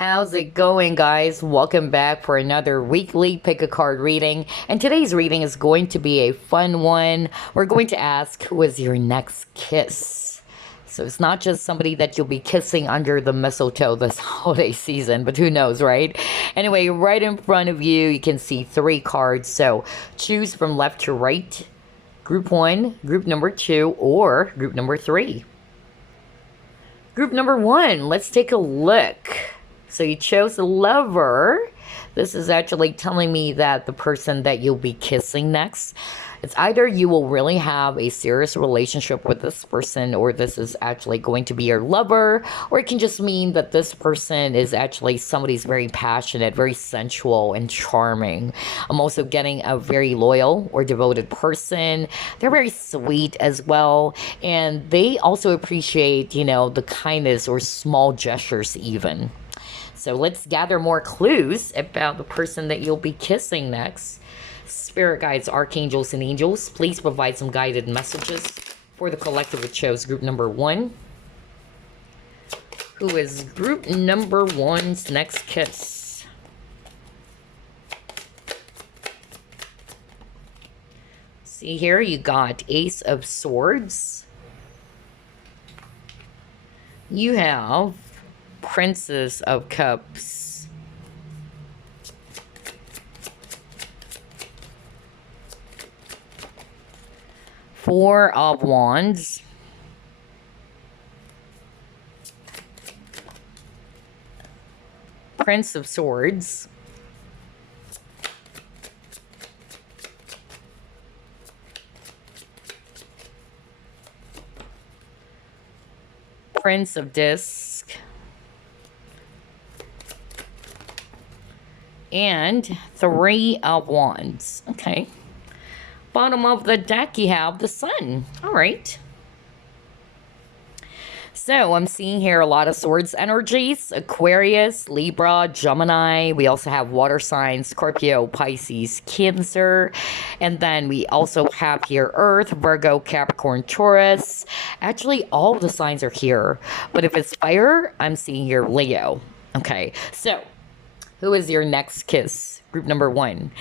How's it going, guys? Welcome back for another weekly pick a card reading. And today's reading is going to be a fun one. We're going to ask, who is your next kiss? So it's not just somebody that you'll be kissing under the mistletoe this holiday season, but who knows, right? Anyway, right in front of you, you can see 3 cards. So choose from left to right. Group 1, group number 2, or group number 3. Group number 1, let's take a look. So you chose the lover. This is actually telling me that the person that you'll be kissing next, it's either you will really have a serious relationship with this person, or this is actually going to be your lover, or it can just mean that this person is actually somebody who's very passionate, very sensual and charming. I'm also getting a very loyal or devoted person. They're very sweet as well, and they also appreciate, the kindness or small gestures even. So let's gather more clues about the person that you'll be kissing next. Spirit guides, archangels, and angels, please provide some guided messages for the collective that chose group number 1. Who is group number 1's next kiss? See here, you got Ace of Swords. You have Princess of Cups. Four of Wands. Prince of Swords. Prince of Discs. And 3 of Wands. Okay. Bottom of the deck, you have the Sun. All right. So I'm seeing here a lot of swords energies. Aquarius, Libra, Gemini. We also have water signs, Scorpio, Pisces, Cancer. And then we also have here Earth, Virgo, Capricorn, Taurus. Actually, all of the signs are here. But if it's fire, I'm seeing here Leo. Okay. So who is your next kiss? Group number 1.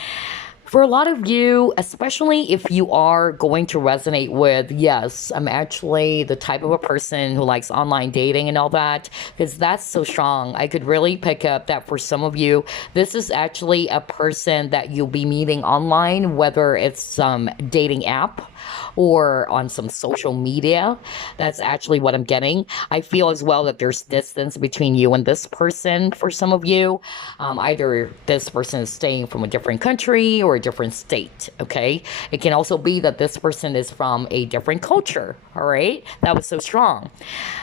For a lot of you, especially if you are going to resonate with, yes, I'm actually the type of a person who likes online dating and all that, because that's so strong. I could really pick up that for some of you, this is actually a person that you'll be meeting online, whether it's some dating app or on some social media. That's actually what I'm getting. I feel as well that there's distance between you and this person for some of you. Either this person is staying from a different country or a different state, okay? It can also be that this person is from a different culture, all right? That was so strong.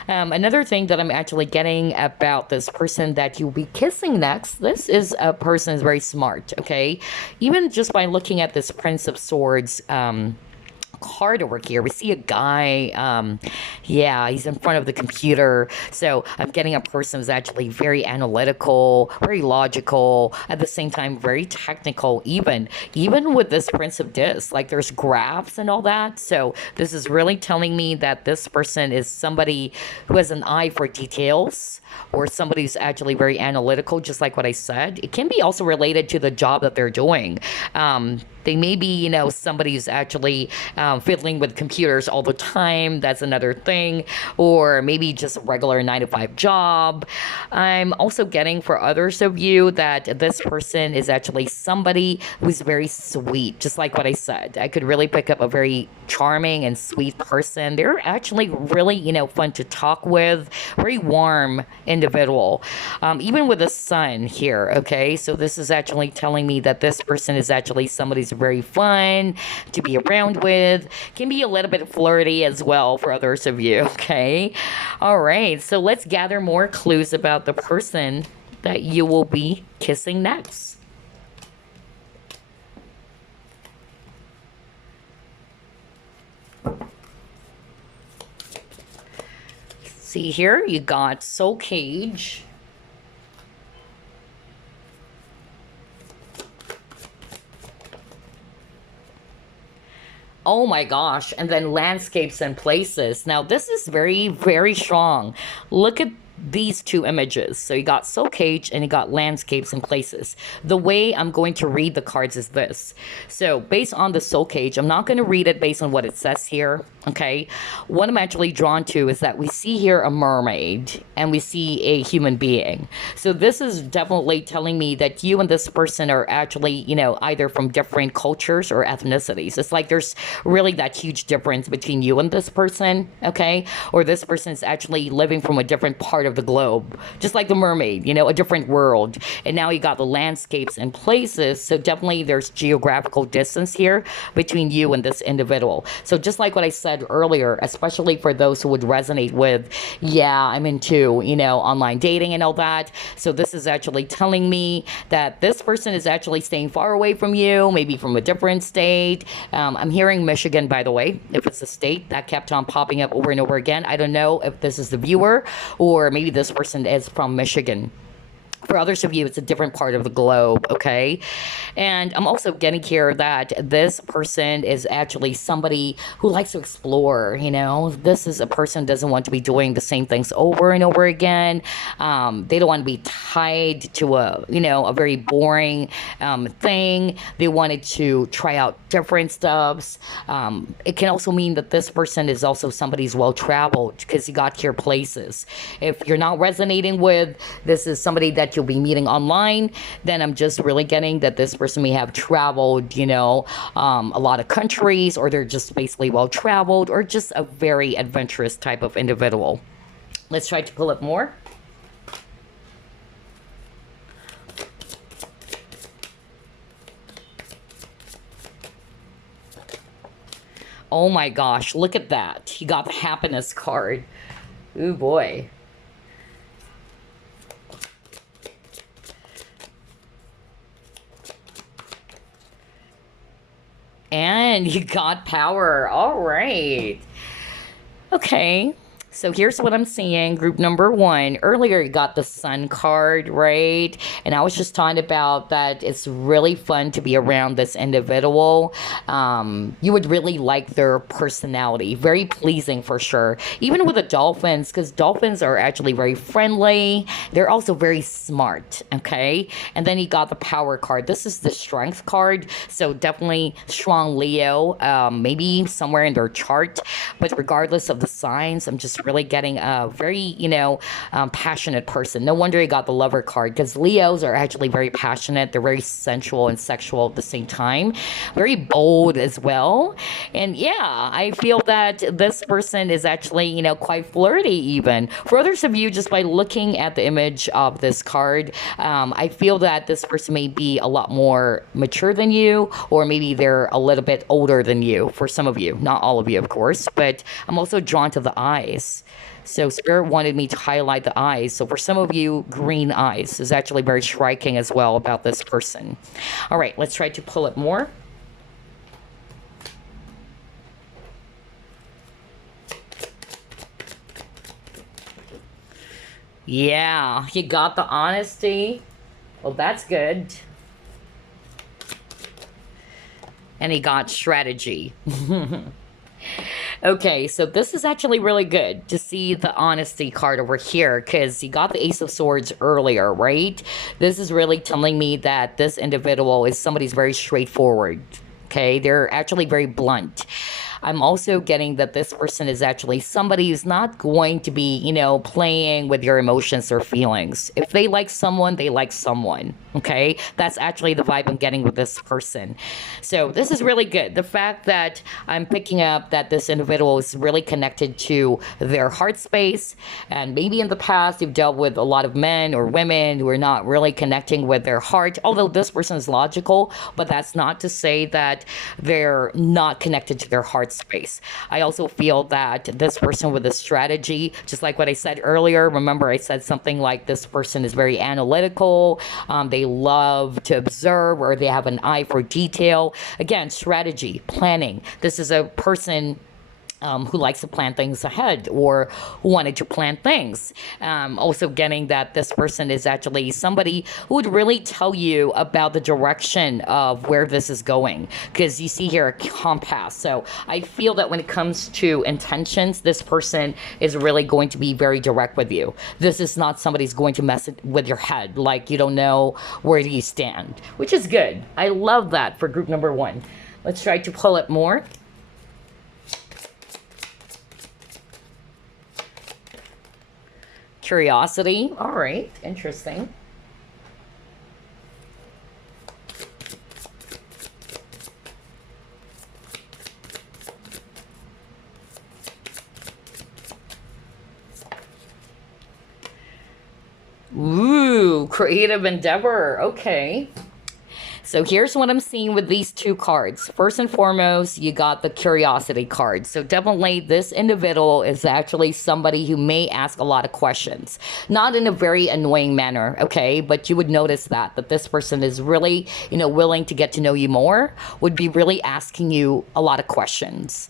Another thing that I'm actually getting about this person that you'll be kissing next, this is a person who's very smart, okay? Even just by looking at this Prince of Swords, card over here, we see a guy, yeah, he's in front of the computer. So I'm getting a person who's actually very analytical, very logical, at the same time very technical, even with this Prince of Discs, like there's graphs and all that. So this is really telling me that this person is somebody who has an eye for details, or somebody who's actually very analytical, just like what I said. It can be also related to the job that they're doing. They may be, somebody who's actually fiddling with computers all the time. That's another thing. Or maybe just a regular 9-to-5 job. I'm also getting for others of you that this person is actually somebody who's very sweet, just like what I said. I could really pick up a very charming and sweet person. They're actually really, fun to talk with. Very warm individual. Even with the Sun here, okay? So this is actually telling me that this person is actually somebody who's very fun to be around with. Can be a little bit flirty as well for others of you, okay? All right, so let's gather more clues about the person that you will be kissing next. See here, you got Soul Cage. Oh my gosh. And then landscapes and places. Now, this is very, very strong. Look at these two images. So you got soul cage and you got landscapes and places. The way I'm going to read the cards is this. So based on the soul cage, I'm not going to read it based on what it says here. Okay. What I'm actually drawn to is that we see here a mermaid and we see a human being. So this is definitely telling me that you and this person are actually, either from different cultures or ethnicities. It's like there's really that huge difference between you and this person. Okay. Or this person is actually living from a different part of the globe, just like the mermaid, a different world. And now you got the landscapes and places. So definitely there's geographical distance here between you and this individual. So just like what I said earlier, especially for those who would resonate with, yeah, I'm into, online dating and all that. So this is actually telling me that this person is actually staying far away from you, maybe from a different state. I'm hearing Michigan, by the way, if it's a state that kept on popping up over and over again. I don't know if this is the viewer or maybe this person is from Michigan. For others of you, it's a different part of the globe, okay? And I'm also getting here that this person is actually somebody who likes to explore, This is a person who doesn't want to be doing the same things over and over again. They don't want to be tied to a very boring thing. They wanted to try out different stuffs. It can also mean that this person is also somebody who's well-traveled because you got here places. If you're not resonating with, this is somebody that you'll be meeting online, then I'm just really getting that this person may have traveled, a lot of countries, or they're just basically well traveled, or just a very adventurous type of individual. Let's try to pull up more. Oh my gosh, look at that. He got the happiness card. Ooh boy. And you got power. All right. Okay. So here's what I'm seeing. Group number one. Earlier, you got the Sun card, right? And I was just talking about that it's really fun to be around this individual. You would really like their personality. Very pleasing for sure. Even with the dolphins, because dolphins are actually very friendly. They're also very smart, okay? And then you got the power card. This is the strength card. So definitely strong Leo, maybe somewhere in their chart. But regardless of the signs, I'm just really getting a very, passionate person. No wonder you got the lover card, because Leos are actually very passionate. They're very sensual and sexual at the same time. Very bold as well. And yeah, I feel that this person is actually, quite flirty even. For others of you, just by looking at the image of this card, I feel that this person may be a lot more mature than you, or maybe they're a little bit older than you for some of you. Not all of you, of course, but I'm also drawn to the eyes. So Spirit wanted me to highlight the eyes. So for some of you, green eyes is actually very striking as well about this person. All right, let's try to pull it more. Yeah, you got the honesty. Well, that's good. And he got strategy. Okay, so this is actually really good to see the honesty card over here, because you got the Ace of Swords earlier, right? This is really telling me that this individual is somebody who's very straightforward. Okay, they're actually very blunt. I'm also getting that this person is actually somebody who's not going to be, playing with your emotions or feelings. If they like someone, they like someone. Okay, that's actually the vibe I'm getting with this person. So this is really good. The fact that I'm picking up that this individual is really connected to their heart space, and maybe in the past you've dealt with a lot of men or women who are not really connecting with their heart, although this person is logical, but that's not to say that they're not connected to their heart space. I also feel that this person with a strategy, just like what I said earlier, remember I said something like this person is very analytical, they love to observe, or they have an eye for detail. Again, strategy, planning. This is a person who likes to plan things ahead or who wanted to plan things. Also, getting that this person is actually somebody who would really tell you about the direction of where this is going. Because you see here a compass. So I feel that when it comes to intentions, this person is really going to be very direct with you. This is not somebody's going to mess with your head, like you don't know where do you stand, which is good. I love that for group number one. Let's try to pull it more. Curiosity. All right. Interesting. Ooh, creative endeavor. Okay. So here's what I'm seeing with these two cards. First and foremost, you got the curiosity card. So definitely this individual is actually somebody who may ask a lot of questions. Not in a very annoying manner, okay? But you would notice that this person is really, willing to get to know you more, would be really asking you a lot of questions.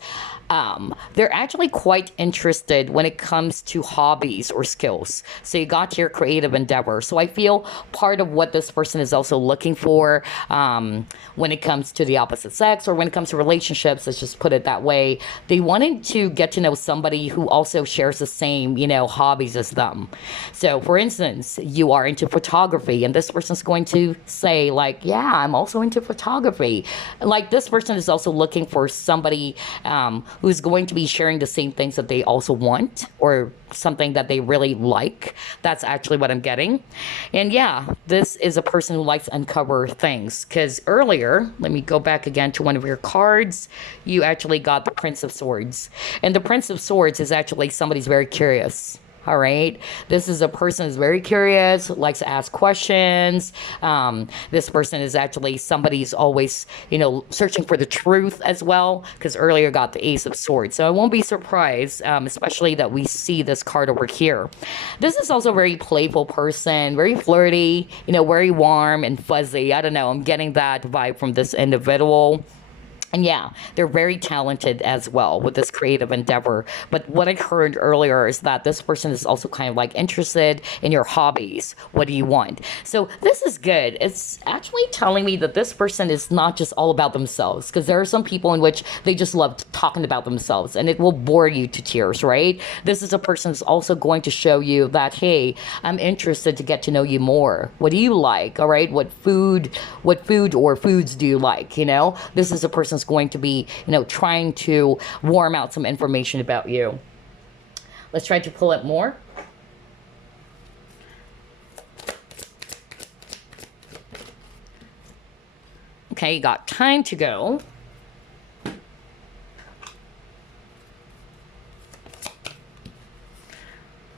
They're actually quite interested when it comes to hobbies or skills. So you got your creative endeavor. So I feel part of what this person is also looking for when it comes to the opposite sex or when it comes to relationships, let's just put it that way. They wanted to get to know somebody who also shares the same, hobbies as them. So for instance, you are into photography and this person's going to say like, yeah, I'm also into photography. Like this person is also looking for somebody who's going to be sharing the same things that they also want or something that they really like. That's actually what I'm getting. And yeah, this is a person who likes to uncover things. Because earlier, let me go back again to one of your cards. You actually got the Prince of Swords. And the Prince of Swords is actually somebody's very curious. All right. This is a person who's very curious, likes to ask questions. This person is actually somebody who's always, searching for the truth as well. Because earlier got the Ace of Swords. So I won't be surprised, especially that we see this card over here. This is also a very playful person, very flirty, very warm and fuzzy. I don't know. I'm getting that vibe from this individual. And yeah, they're very talented as well with this creative endeavor. But what I heard earlier is that this person is also kind of like interested in your hobbies. What do you want? So this is good. It's actually telling me that this person is not just all about themselves, because there are some people in which they just love talking about themselves and it will bore you to tears, right? This is a person who's also going to show you that, hey, I'm interested to get to know you more. What do you like? All right. What food or foods do you like? This is a person going to be, trying to warm out some information about you. Let's try to pull it more. Okay, you got time to go.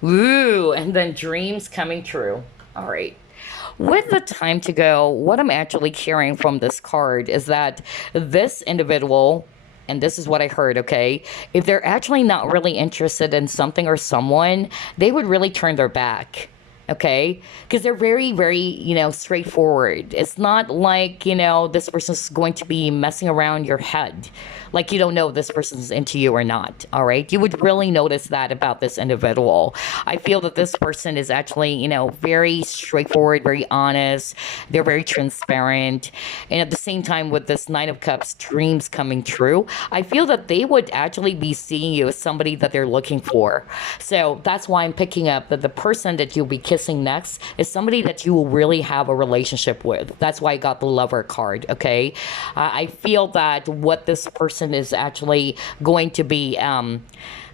Ooh, and then dreams coming true. All right. With the time to go, what I'm actually hearing from this card is that this individual, and this is what I heard, okay, if they're actually not really interested in something or someone, they would really turn their back. Okay, because they're very, very, straightforward. It's not like, this person's going to be messing around your head. Like you don't know if this person's into you or not. All right. You would really notice that about this individual. I feel that this person is actually, very straightforward, very honest. They're very transparent. And at the same time, with this Nine of Cups dreams coming true, I feel that they would actually be seeing you as somebody that they're looking for. So that's why I'm picking up that the person that you'll be kissing next is somebody that you will really have a relationship with. That's why I got the Lover card. Okay. I feel that what this person is actually going to be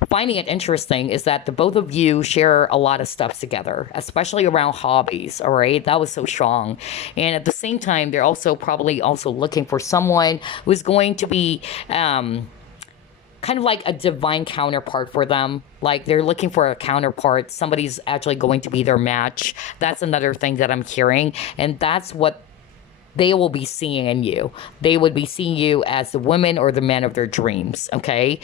finding it interesting is that the both of you share a lot of stuff together, especially around hobbies. All right, that was so strong. And at the same time, they're also probably also looking for someone who's going to be kind of like a divine counterpart for them. Like they're looking for a counterpart. Somebody's actually going to be their match. That's another thing that I'm hearing. And that's what they will be seeing in you. They would be seeing you as the woman or the man of their dreams, okay?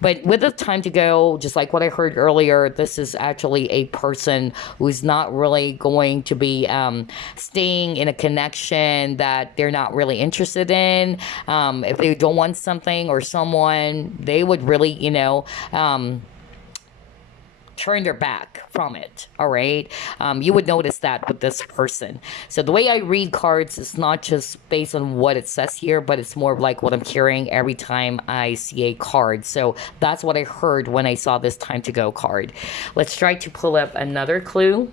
But with the time to go, just like what I heard earlier, this is actually a person who's not really going to be staying in a connection that they're not really interested in. If they don't want something or someone, they would really, turn their back from it. All right. You would notice that with this person. So the way I read cards is not just based on what it says here, but it's more of like what I'm hearing every time I see a card. So that's what I heard when I saw this time to go card. Let's try to pull up another clue.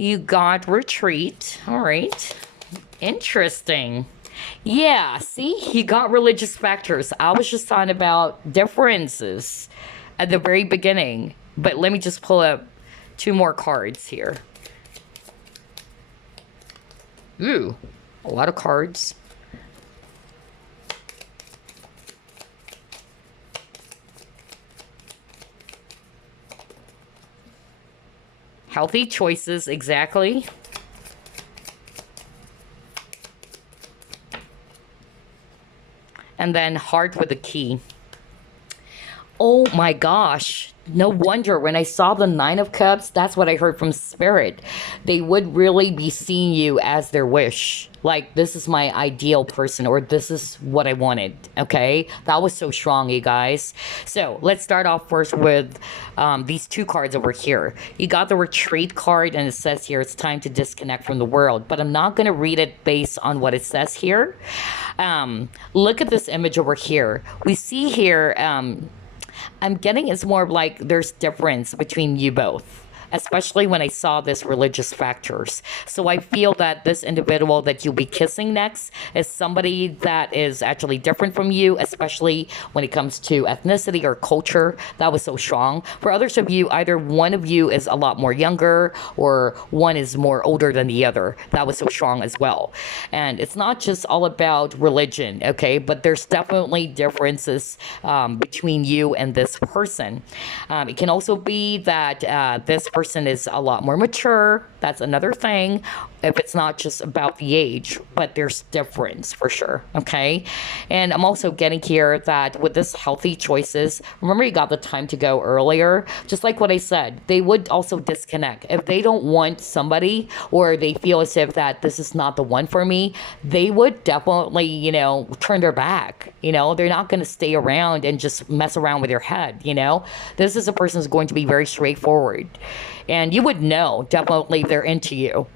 You got retreat. All right. Interesting. Yeah, see, you got religious factors. I was just talking about differences at the very beginning. But let me just pull up two more cards here. Ooh, a lot of cards. Healthy choices, exactly. And then heart with a key. Oh my gosh. No wonder when I saw the Nine of Cups, that's what I heard from Spirit. They would really be seeing you as their wish. Like, this is my ideal person, or this is what I wanted. Okay? That was so strong, you guys. So, let's start off first with these two cards over here. You got the retreat card, and it says here it's time to disconnect from the world. But I'm not going to read it based on what it says here. Look at this image over here. We see here. I'm getting it's more of like there's difference between you both, especially when I saw this religious factors. So I feel that this individual that you'll be kissing next is somebody that is actually different from you, especially when it comes to ethnicity or culture. That was so strong. For others of you, either one of you is a lot more younger or one is more older than the other. That was so strong as well. And it's not just all about religion, okay? But there's definitely differences between you and this person. It can also be that this person is a lot more mature. That's another thing. If it's not just about the age, but there's difference for sure. Okay. And I'm also getting here that with this healthy choices, remember you got the time to go earlier, just like what I said, they would also disconnect. If they don't want somebody or they feel as if that this is not the one for me, they would definitely, turn their back. They're not going to stay around and just mess around with your head. This is a person who's going to be very straightforward. And you would know definitely they're into you.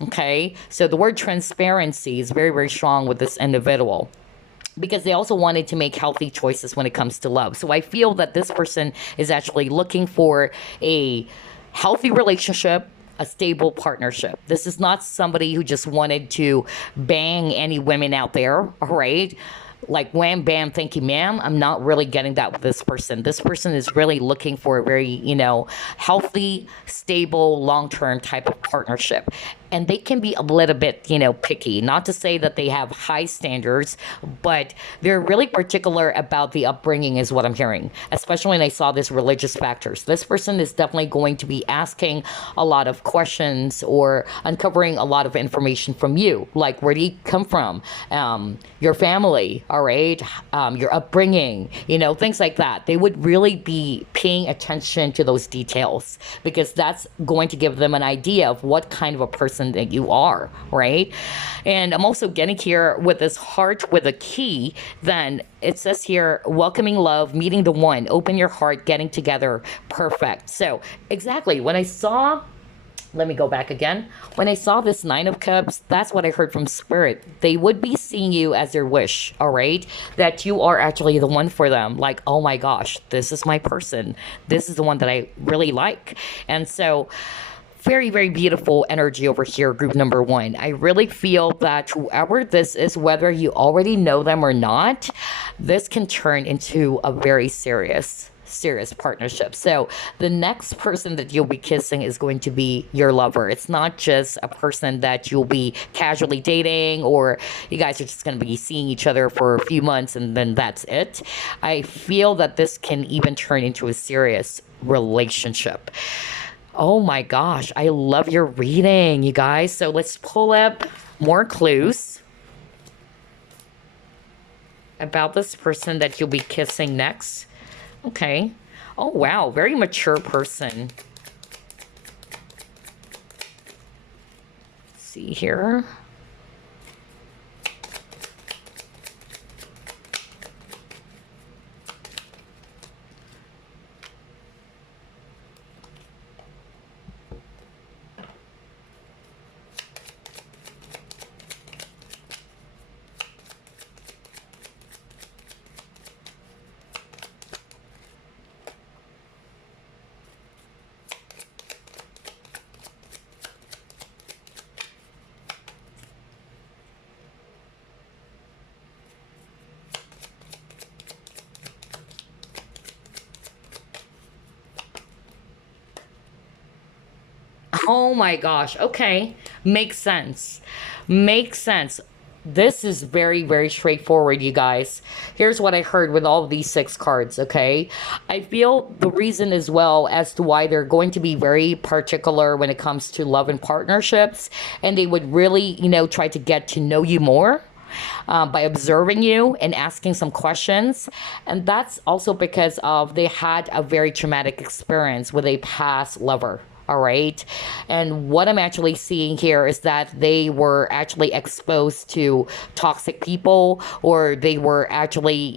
Okay. So the word transparency is very, very strong with this individual because they also wanted to make healthy choices when it comes to love. So I feel that this person is actually looking for a healthy relationship, a stable partnership. This is not somebody who just wanted to bang any women out there. All right. Like wham bam, thank you ma'am. I'm not really getting that with this person. This person is really looking for a very healthy, stable, long-term type of partnership. And they can be a little bit picky. Not to say that they have high standards, but they're really particular about the upbringing is what I'm hearing, especially when I saw this religious factors. This person is definitely going to be asking a lot of questions or uncovering a lot of information from you, like where do you come from, your family, all right, your upbringing, things like that. They would really be paying attention to those details because that's going to give them an idea of what kind of a person that you are, right? And I'm also getting here with this heart with a key. Then it says here, welcoming love, meeting the one, open your heart, getting together, perfect. So exactly when I saw, let me go back again. When I saw this Nine of Cups, that's what I heard from Spirit. They would be seeing you as their wish, all right? That you are actually the one for them. Like, oh my gosh, this is my person. This is the one that I really like. And so very, very beautiful energy over here, group number one. I really feel that whoever this is, whether you already know them or not, this can turn into a very serious serious partnership. So the next person that you'll be kissing is going to be your lover. It's not just a person that you'll be casually dating, or you guys are just going to be seeing each other for a few months and then that's it. I feel that this can even turn into a serious relationship. Oh my gosh, I love your reading, you guys. So let's pull up more clues about this person that you'll be kissing next. Okay. Oh, wow. Very mature person. Let's see here. Oh my gosh. Okay. Makes sense. Makes sense. This is very, very straightforward, you guys. Here's what I heard with all of these six cards, okay? I feel the reason as well as to why they're going to be very particular when it comes to love and partnerships, and they would really, try to get to know you more. By observing you and asking some questions. And that's also because of they had a very traumatic experience with a past lover. All right. And what I'm actually seeing here is that they were actually exposed to toxic people, or they were actually,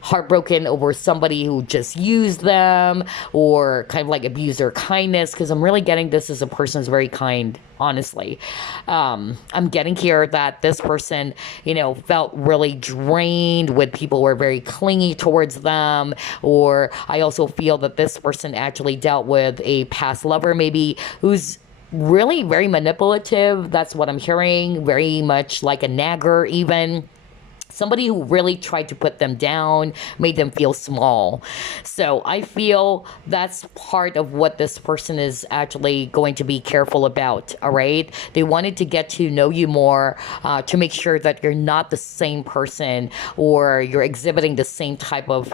heartbroken over somebody who just used them or kind of like abused their kindness. Because I'm really getting this as a person who's very kind, honestly. I'm getting here that this person, felt really drained with people who were very clingy towards them. Or I also feel that this person actually dealt with a past lover, maybe, who's really very manipulative. That's what I'm hearing. Very much like a nagger, even. Somebody who really tried to put them down, made them feel small. So I feel that's part of what this person is actually going to be careful about, all right? They wanted to get to know you more, to make sure that you're not the same person, or you're exhibiting the same type of,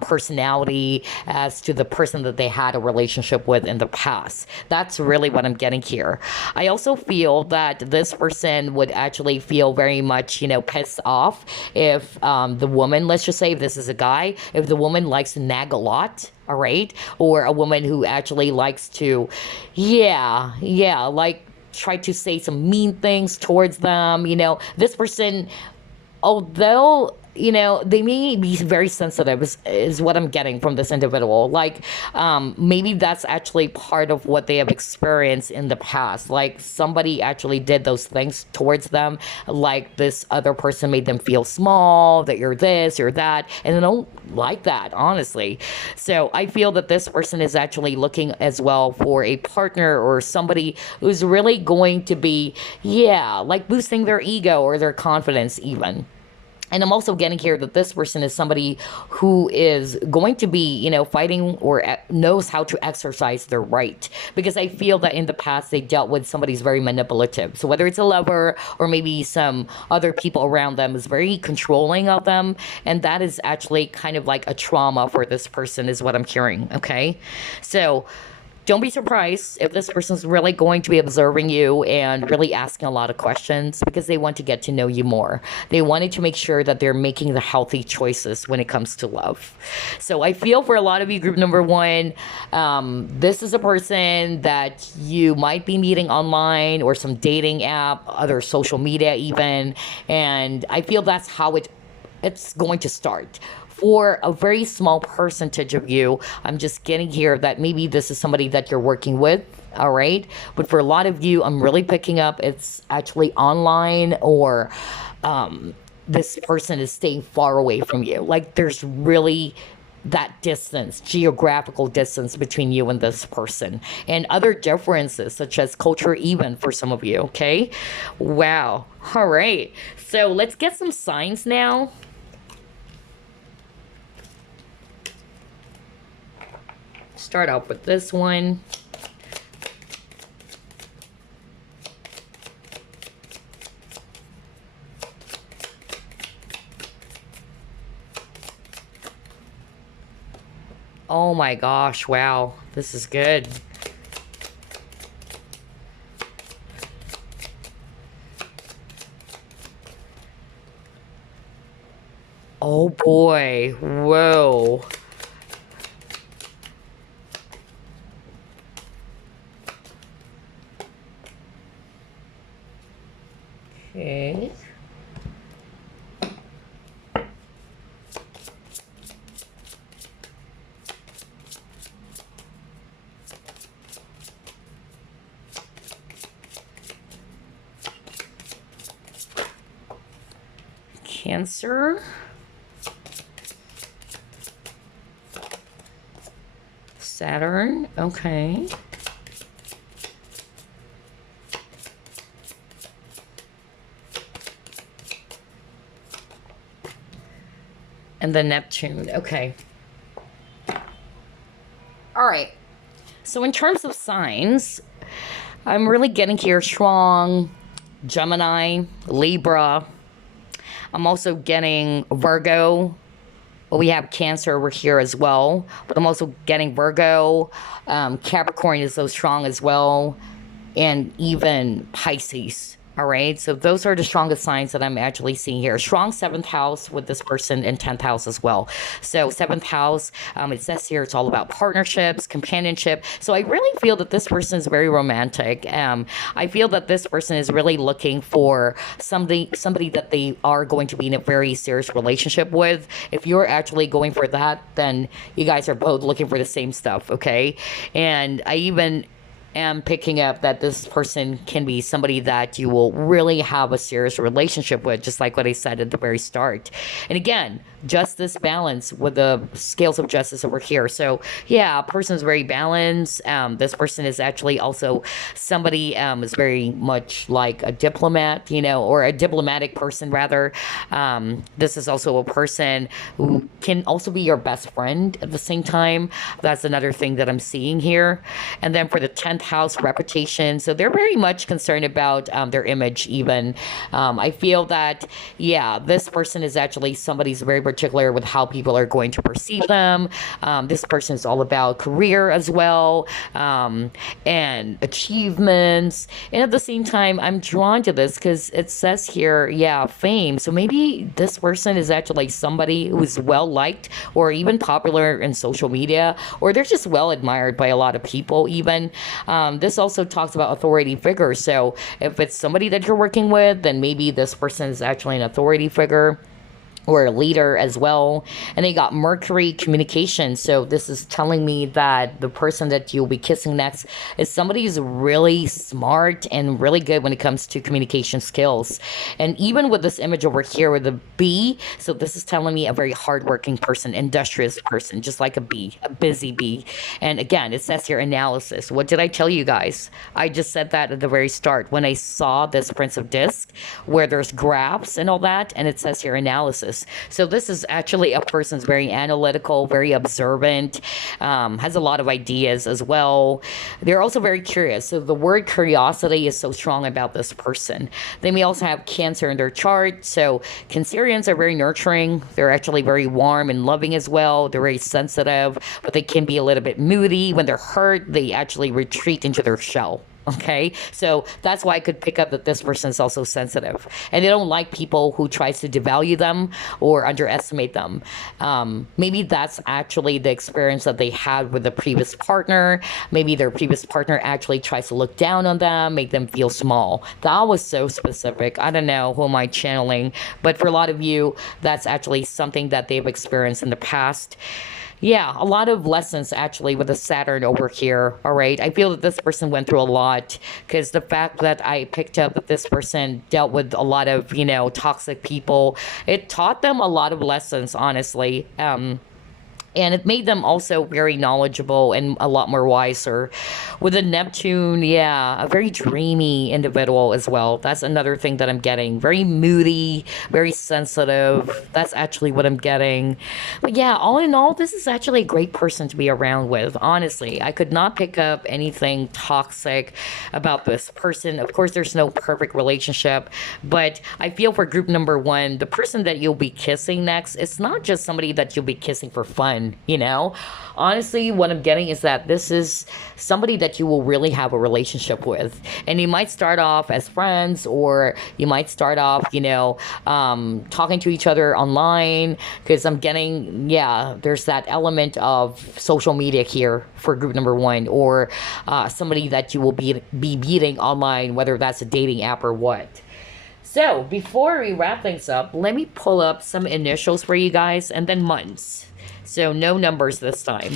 personality as to the person that they had a relationship with in the past. That's really what I'm getting here. I also feel that this person would actually feel very much, pissed off if the woman, let's just say if this is a guy, if the woman likes to nag a lot, all right, or a woman who actually likes to, like try to say some mean things towards them, this person, although they may be very sensitive, is what I'm getting from this individual. Like, maybe that's actually part of what they have experienced in the past. Like, somebody actually did those things towards them. Like, this other person made them feel small, that you're this, you're that, and they don't like that, honestly. So I feel that this person is actually looking as well for a partner or somebody who's really going to be, like boosting their ego or their confidence even. And I'm also getting here that this person is somebody who is going to be, fighting or knows how to exercise their right. Because I feel that in the past they dealt with somebody who's very manipulative. So whether it's a lover or maybe some other people around them is very controlling of them. And that is actually kind of like a trauma for this person is what I'm hearing. Okay. So don't be surprised if this person's really going to be observing you and really asking a lot of questions, because they want to get to know you more. They wanted to make sure that they're making the healthy choices when it comes to love. So I feel for a lot of you, group number one, this is a person that you might be meeting online or some dating app, other social media even. And I feel that's how it's going to start. For a very small percentage of you, I'm just getting here that maybe this is somebody that you're working with, all right? But for a lot of you, I'm really picking up it's actually online, or this person is staying far away from you. Like, there's really that distance, geographical distance between you and this person, and other differences such as culture even for some of you, okay? Wow. All right. So let's get some signs now. start off with this one. Oh my gosh, wow. This is good. Oh boy. Whoa. Okay. Cancer. Saturn. Okay. And the Neptune. Okay. All right. So in terms of signs, I'm really getting here strong Gemini, Libra. I'm also getting Virgo. Well, we have Cancer over here as well, but I'm also getting Virgo. Capricorn is so strong as well, and even Pisces. All right, so those are the strongest signs that I'm actually seeing here. Strong 7th house with this person in 10th house as well. So 7th house, it says here it's all about partnerships, companionship. So I really feel that this person is very romantic. I feel that this person is really looking for somebody that they are going to be in a very serious relationship with. If you're actually going for that, then you guys are both looking for the same stuff, okay? And I even am picking up that this person can be somebody that you will really have a serious relationship with, just like what I said at the very start. And again, justice, balance with the scales of justice over here. So yeah, a person is very balanced. This person is actually also somebody is very much like a diplomat, you know, or a diplomatic person rather. This is also a person who can also be your best friend at the same time. That's another thing that I'm seeing here. And then for the 10th house, reputation. So they're very much concerned about their image even. I feel that, yeah, this person is actually somebody's very particular with how people are going to perceive them. This person is all about career as well, and achievements. And at the same time, I'm drawn to this because it says here, yeah, fame. So maybe this person is actually somebody who is well liked or even popular in social media, or they're just well admired by a lot of people even. This also talks about authority figures. So if it's somebody that you're working with, then maybe this person is actually an authority figure or a leader as well. And they got Mercury, communication. So this is telling me that the person that you'll be kissing next is somebody who's really smart and really good when it comes to communication skills. And even with this image over here with the bee, so this is telling me a very hardworking person, industrious person, just like a bee, a busy bee. And again, it says here analysis. What did I tell you guys? I just said that at the very start when I saw this Prince of Disc where there's graphs and all that, and it says here analysis. So this is actually a person's very analytical, very observant, has a lot of ideas as well. They're also very curious. So the word curiosity is so strong about this person. They may also have Cancer in their chart. So Cancerians are very nurturing. They're actually very warm and loving as well. They're very sensitive, but they can be a little bit moody. When they're hurt, they actually retreat into their shell. Okay, so that's why I could pick up that this person is also sensitive, and they don't like people who tries to devalue them or underestimate them. Maybe that's actually the experience that they had with the previous partner. Maybe their previous partner actually tries to look down on them, make them feel small. That was so specific. I don't know who am I channeling, but for a lot of you, that's actually something that they've experienced in the past. Yeah, a lot of lessons actually with the Saturn over here. All right. I feel that this person went through a lot because the fact that I picked up that this person dealt with a lot of, toxic people, it taught them a lot of lessons, honestly. And it made them also very knowledgeable and a lot more wiser. With the Neptune, yeah, a very dreamy individual as well. That's another thing that I'm getting. Very moody, very sensitive. That's actually what I'm getting. But yeah, all in all, this is actually a great person to be around with. Honestly, I could not pick up anything toxic about this person. Of course, there's no perfect relationship, but I feel for group number one, the person that you'll be kissing next, it's not just somebody that you'll be kissing for fun, you know? Honestly, what I'm getting is that this is somebody that you will really have a relationship with. And you might start off as friends, or you might start off, talking to each other online, because I'm getting, yeah, there's that element of social media here for group number one, or somebody that you will be meeting online, whether that's a dating app or what. So before we wrap things up, let me pull up some initials for you guys and then months. So no numbers this time.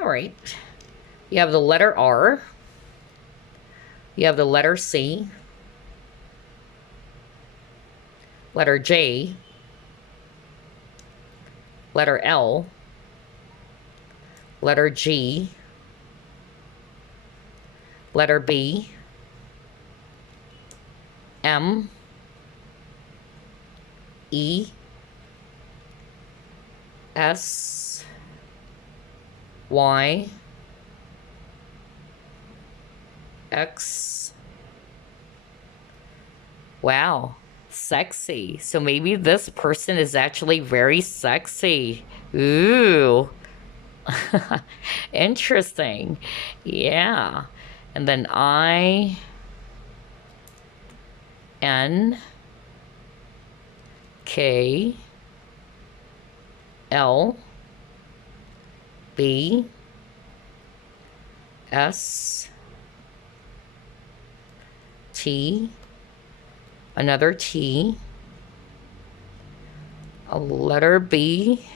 All right. You have the letter R. You have the letter C. Letter J. Letter L. Letter G. Letter B. M. E. S. Y. X. Wow, sexy. So maybe this person is actually very sexy. Ooh. Interesting. Yeah. And then I, N, K, L, B, S, T, another T, a letter B,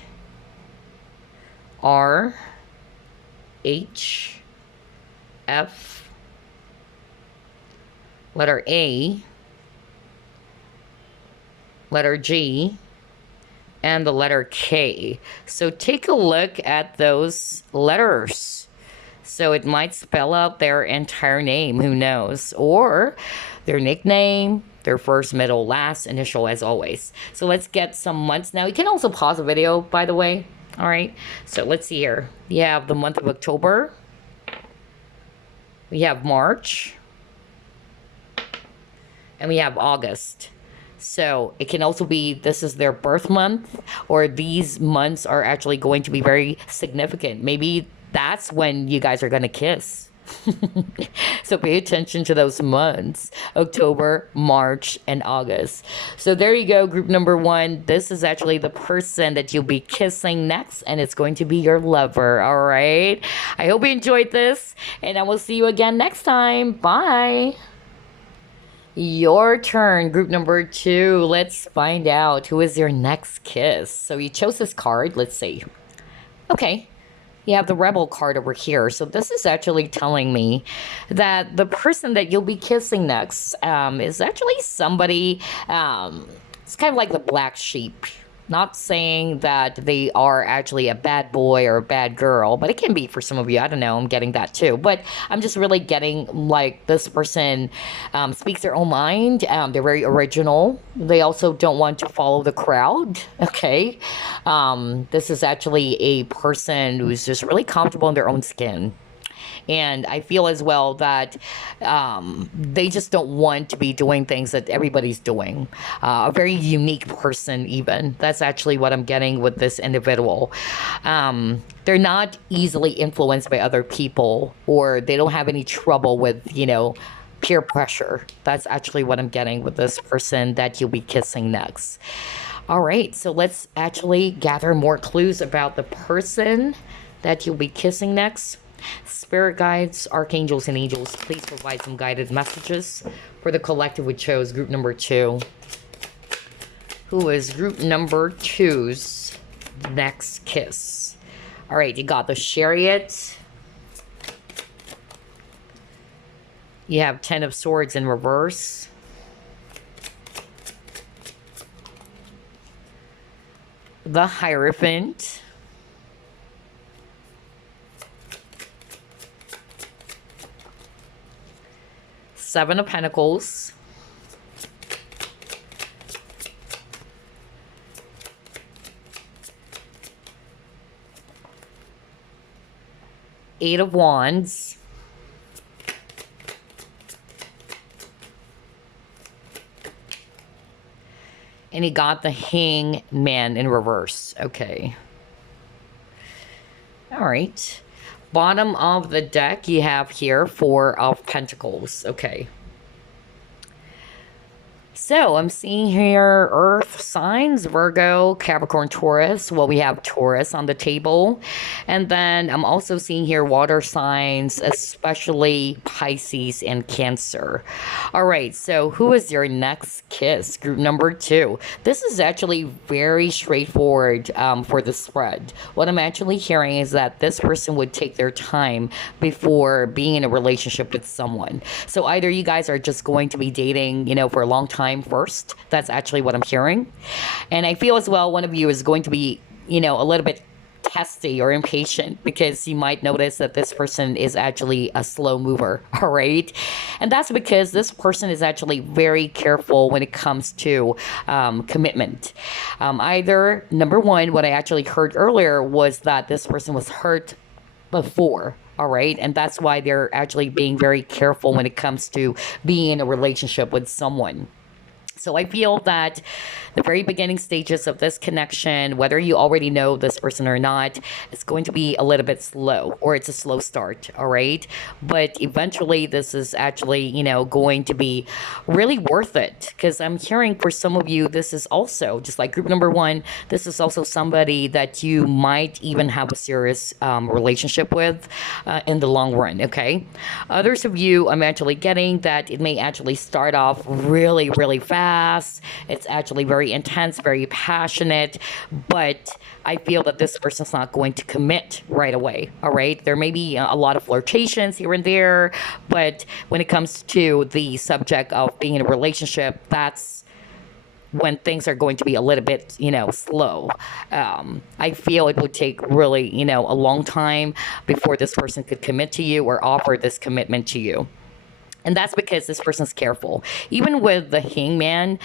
R, H, F, letter A, letter G, and the letter K. So take a look at those letters. So it might spell out their entire name, who knows? Or their nickname, their first, middle, last initial, as always. So let's get some months now. You can also pause the video, by the way. All right, so let's see here. We have the month of October. We have March. And we have August. So it can also be this is their birth month, or these months are actually going to be very significant. Maybe that's when you guys are going to kiss. So pay attention to those months: October, March, and August. So there you go, group number one. This is actually the person that you'll be kissing next, and it's going to be your lover. All right, I hope you enjoyed this, and I will see you again next time. Bye. Your turn, group number two. Let's find out who is your next kiss. So you chose this card. Let's see. Okay. You have the Rebel card over here. So this is actually telling me that the person that you'll be kissing next is actually somebody, it's kind of like the black sheep. Not saying that they are actually a bad boy or a bad girl, but it can be for some of you. I don't know. I'm getting that too. But I'm just really getting like this person speaks their own mind. They're very original. They also don't want to follow the crowd. Okay. This is actually a person who's just really comfortable in their own skin. And I feel as well that they just don't want to be doing things that everybody's doing. A very unique person even. That's actually what I'm getting with this individual. They're not easily influenced by other people, or they don't have any trouble with, peer pressure. That's actually what I'm getting with this person that you'll be kissing next. All right, so let's actually gather more clues about the person that you'll be kissing next. Spirit guides, archangels, and angels, please provide some guided messages for the collective we chose, group number two. Who is group number two's next kiss? All right, you got the Chariot, You have Ten of Swords in reverse. The Hierophant. Seven of Pentacles. Eight of Wands. And he got the Hangman in reverse. Okay. All right. Bottom of the deck, you have here Four of Pentacles. Okay. So I'm seeing here Earth signs, Virgo, Capricorn, Taurus. Well, we have Taurus on the table. And then I'm also seeing here water signs, especially Pisces and Cancer. All right, so who is your next kiss? Group number 2. This is actually very straightforward for the spread. What I'm actually hearing is that this person would take their time before being in a relationship with someone. So either you guys are just going to be dating, for a long time first. That's actually what I'm hearing. And I feel as well one of you is going to be, a little bit testy or impatient because you might notice that this person is actually a slow mover. All right. And that's because this person is actually very careful when it comes to commitment. Either, number one, what I actually heard earlier was that this person was hurt before. All right. And that's why they're actually being very careful when it comes to being in a relationship with someone. So I feel that the very beginning stages of this connection, whether you already know this person or not, it's going to be a little bit slow, or it's a slow start, all right? But eventually this is actually, going to be really worth it, because I'm hearing for some of you, this is also, just like group number 1, this is also somebody that you might even have a serious relationship with in the long run, okay? Others of you, I'm actually getting that it may actually start off really, really fast. It's actually very intense, very passionate, but I feel that this person's not going to commit right away. All right. There may be a lot of flirtations here and there, but when it comes to the subject of being in a relationship, that's when things are going to be a little bit, slow. I feel it would take really, a long time before this person could commit to you or offer this commitment to you. And that's because this person's careful. Even with the Hangman,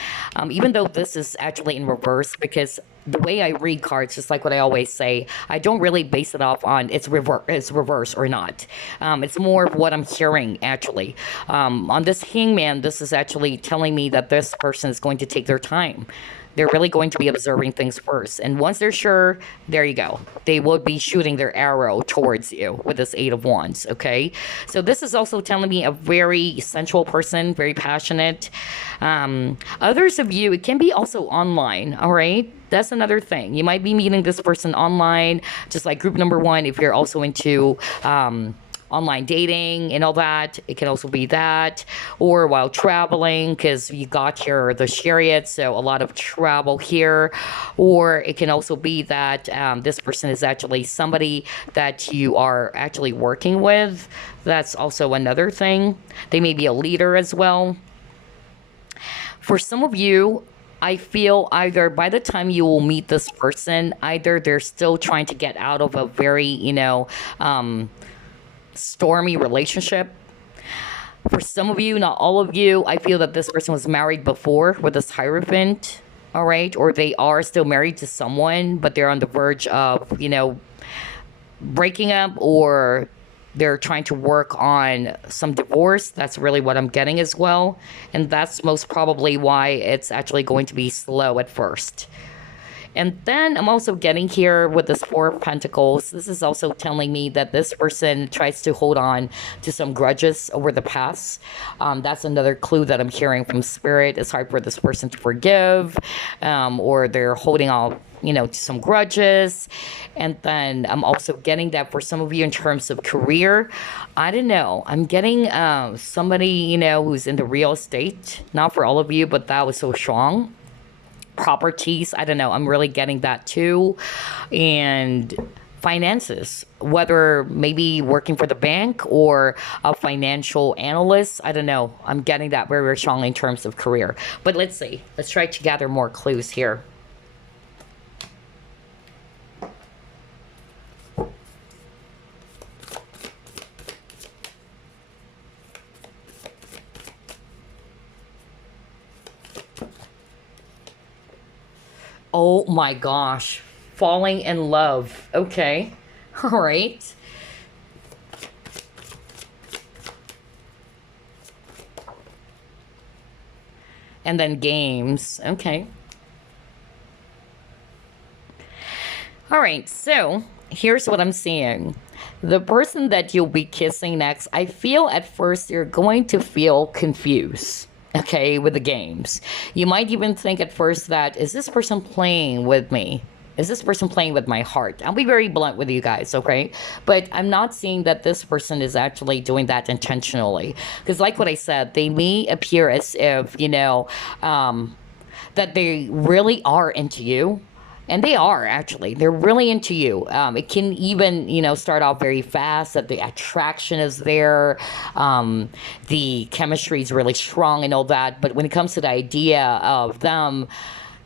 even though this is actually in reverse, because the way I read cards, just like what I always say, I don't really base it off on it's reverse or not. It's more of what I'm hearing, actually. On this Hangman, this is actually telling me that this person is going to take their time. They're really going to be observing things first. And once they're sure, there you go. They will be shooting their arrow towards you with this Eight of Wands, okay? So this is also telling me a very sensual person, very passionate. Others of you, it can be also online, all right? That's another thing. You might be meeting this person online, just like group number 1, if you're also into online dating and all that. It can also be that, or while traveling, because you got here the Chariot, so a lot of travel here. Or it can also be that this person is actually somebody that you are actually working with. That's also another thing. They may be a leader as well. For some of you, I feel either by the time you will meet this person, either they're still trying to get out of a very, stormy relationship. For some of you, not all of you, I feel that this person was married before with this Hierophant, all right? Or they are still married to someone, but they're on the verge of, breaking up, or they're trying to work on some divorce. That's really what I'm getting as well. And that's most probably why it's actually going to be slow at first. And then I'm also getting here with this Four of Pentacles. This is also telling me that this person tries to hold on to some grudges over the past. That's another clue that I'm hearing from Spirit. It's hard for this person to forgive, or they're holding on, to some grudges. And then I'm also getting that for some of you in terms of career. I don't know. I'm getting somebody, who's in the real estate. Not for all of you, but that was so strong. Properties, I don't know, I'm really getting that too. And finances, whether maybe working for the bank or a financial analyst. I don't know. I'm getting that very, very strongly in terms of career. But let's see. Let's try to gather more clues here. Oh my gosh. Falling in love. Okay. All right. And then games. Okay. All right. So here's what I'm seeing. The person that you'll be kissing next, I feel at first you're going to feel confused. Okay, with the games. You might even think at first that, is this person playing with me? Is this person playing with my heart? I'll be very blunt with you guys, okay? But I'm not seeing that this person is actually doing that intentionally. Because, like what I said, they may appear as if, that they really are into you. And they are actually. They're really into you. It can even, start off very fast, that the attraction is there. The chemistry is really strong and all that. But when it comes to the idea of them,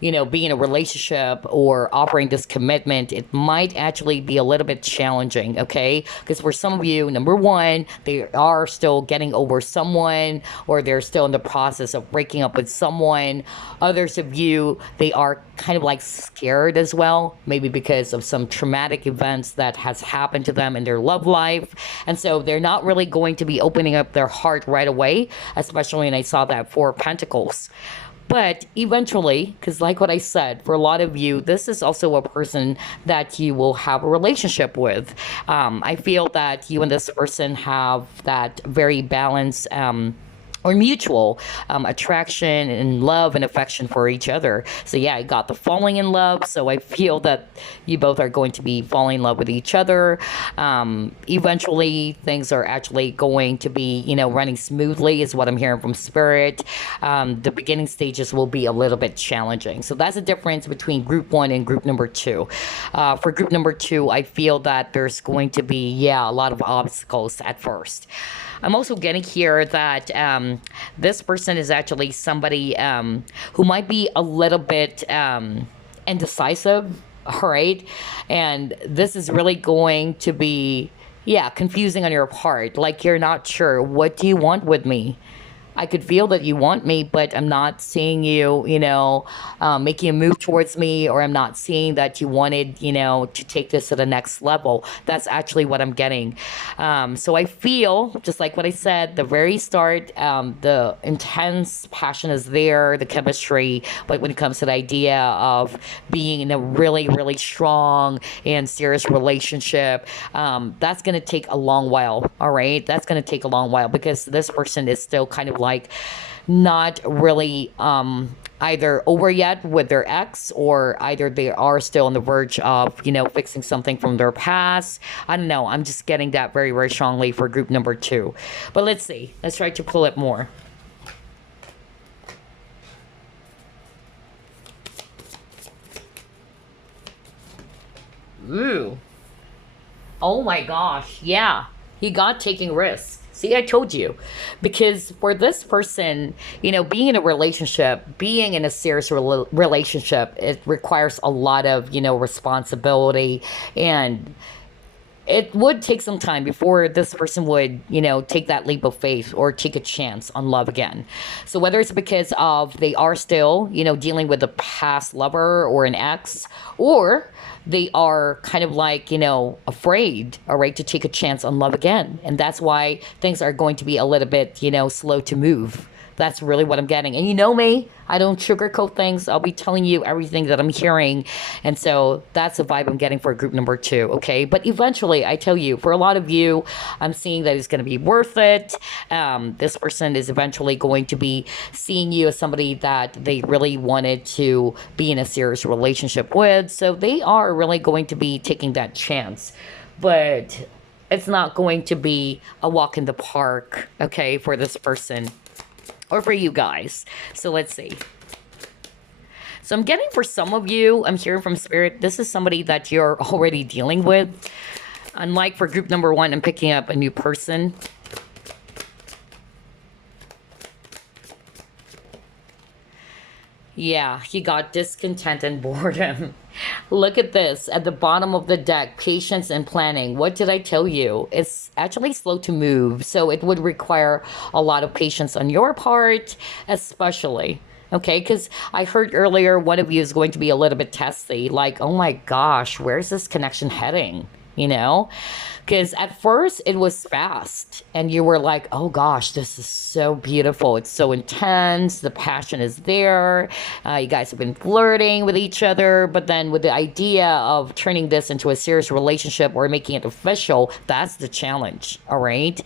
being in a relationship or offering this commitment, it might actually be a little bit challenging, okay? Because for some of you, number one, they are still getting over someone, or they're still in the process of breaking up with someone. Others of you, they are kind of like scared as well, maybe because of some traumatic events that has happened to them in their love life. And so they're not really going to be opening up their heart right away, especially when I saw that Four of Pentacles. But eventually, because like what I said, for a lot of you, this is also a person that you will have a relationship with. I feel that you and this person have that very balanced or mutual attraction and love and affection for each other. So yeah, I got the falling in love. So I feel that you both are going to be falling in love with each other. Eventually, things are actually going to be, running smoothly is what I'm hearing from Spirit. The beginning stages will be a little bit challenging. So that's the difference between group one and group number two. For group number two, I feel that there's going to be, a lot of obstacles at first. I'm also getting here that this person is actually somebody who might be a little bit indecisive, all right? And this is really going to be, confusing on your part. Like you're not sure, what do you want with me? I could feel that you want me, but I'm not seeing you, making a move towards me, or I'm not seeing that you wanted, to take this to the next level. That's actually what I'm getting. So I feel, just like what I said, the very start, the intense passion is there, the chemistry, but when it comes to the idea of being in a really, really strong and serious relationship, that's going to take a long while, all right? That's going to take a long while because this person is still kind of like not really either over yet with their ex, or either they are still on the verge of fixing something from their past. I don't know, I'm just getting that very, very strongly for group number two. But let's see, let's try to pull it more. Ooh, oh my gosh, yeah, he got taking risks. See, I told you. Because for this person, being in a relationship, being in a serious relationship, it requires a lot of, responsibility. And it would take some time before this person would, take that leap of faith or take a chance on love again. So whether it's because of they are still, dealing with a past lover or an ex, or they are kind of like, afraid, all right, to take a chance on love again. And that's why things are going to be a little bit, slow to move. That's really what I'm getting. And you know me, I don't sugarcoat things. I'll be telling you everything that I'm hearing. And so that's the vibe I'm getting for group number two, okay? But eventually, I tell you, for a lot of you, I'm seeing that it's going to be worth it. This person is eventually going to be seeing you as somebody that they really wanted to be in a serious relationship with. So they are really going to be taking that chance. But it's not going to be a walk in the park, okay, for this person. Or for you guys. So let's see. So So I'm getting for some of you, I'm hearing from Spirit, this is somebody that you're already dealing with. Unlike for group number one, I'm picking up a new person. Yeah, he got discontent and boredom. Look at this at the bottom of the deck, patience and planning. What did I tell you? It's actually slow to move, so it would require a lot of patience on your part, especially. Okay, because I heard earlier one of you is going to be a little bit testy, like, oh my gosh, where's this connection heading? You know? Because at first it was fast, and you were like, oh gosh, this is so beautiful. It's so intense. The passion is there. You guys have been flirting with each other. But then with the idea of turning this into a serious relationship or making it official, that's the challenge. All right.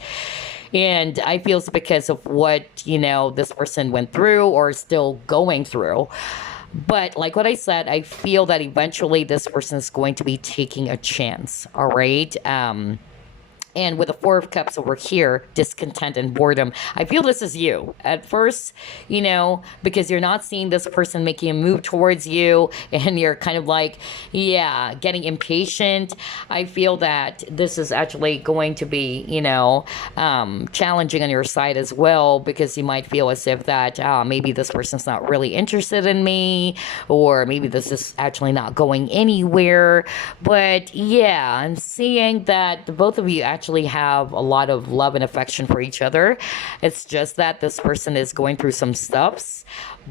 And I feel it's because of what, this person went through or is still going through. But like what I said, I feel that eventually this person is going to be taking a chance. All right. And with the Four of Cups over here, discontent and boredom, I feel this is you. At first, because you're not seeing this person making a move towards you and you're kind of like, yeah, getting impatient. I feel that this is actually going to be, challenging on your side as well, because you might feel as if that maybe this person's not really interested in me, or maybe this is actually not going anywhere. But yeah, I'm seeing that the both of you actually have a lot of love and affection for each other. It's just that this person is going through some stuffs.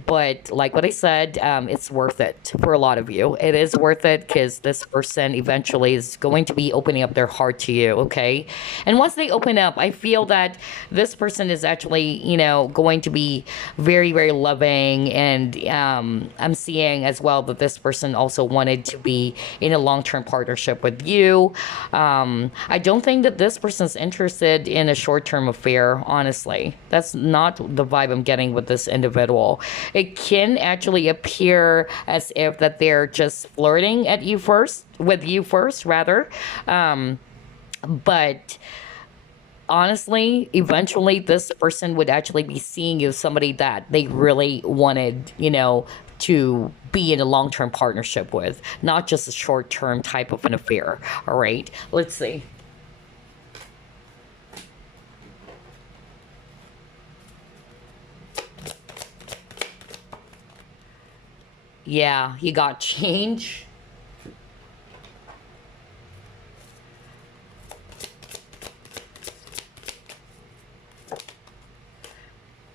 But like what I said, it's worth it for a lot of you. It is worth it because this person eventually is going to be opening up their heart to you, okay? And once they open up, I feel that this person is actually, going to be very, very loving. And I'm seeing as well that this person also wanted to be in a long-term partnership with you. I don't think that this person's interested in a short-term affair, honestly. That's not the vibe I'm getting with this individual. It can actually appear as if that they're just flirting at you first, with you first, rather. But honestly, eventually this person would actually be seeing you as somebody that they really wanted, to be in a long-term partnership with, not just a short-term type of an affair. All right, let's see. Yeah, you got change.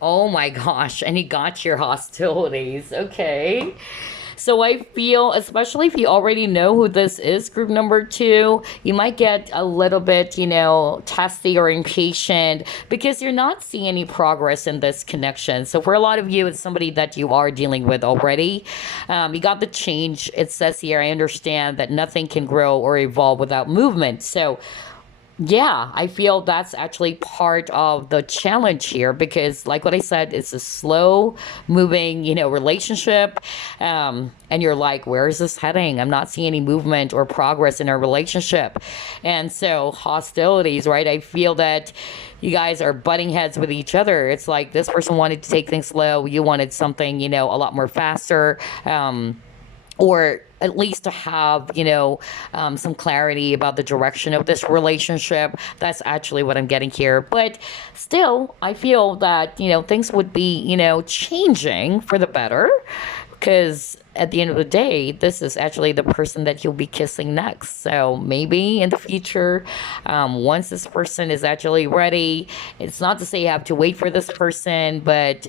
Oh my gosh, and you got your hostilities. Okay. So I feel, especially if you already know who this is, group number two, you might get a little bit, testy or impatient because you're not seeing any progress in this connection. So for a lot of you, it's somebody that you are dealing with already. You got the change. It says here, I understand that nothing can grow or evolve without movement. So yeah, I feel that's actually part of the challenge here because, like what I said, it's a slow moving, relationship. And you're like, where is this heading? I'm not seeing any movement or progress in our relationship. And so, hostilities, right? I feel that you guys are butting heads with each other. It's like this person wanted to take things slow, you wanted something, a lot more faster. Or at least to have, some clarity about the direction of this relationship. That's actually what I'm getting here. But still, I feel that, things would be, changing for the better. Because at the end of the day, this is actually the person that you'll be kissing next. So maybe in the future, once this person is actually ready, it's not to say you have to wait for this person, but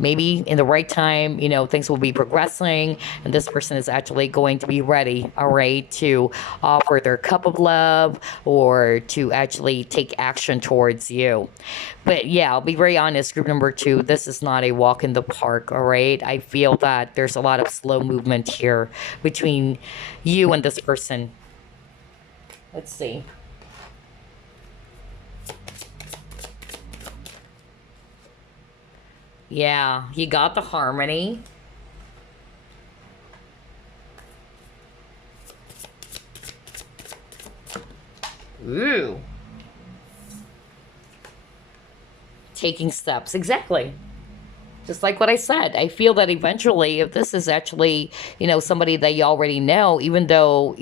maybe in the right time, things will be progressing and this person is actually going to be ready, all right, to offer their cup of love or to actually take action towards you. But yeah, I'll be very honest, group number two, this is not a walk in the park, all right? I feel that there's a lot of slow movement here between you and this person. Let's see. Yeah, you got the harmony. Ooh. Taking steps, exactly. Just like what I said, I feel that eventually, if this is actually, somebody that you already know, even though,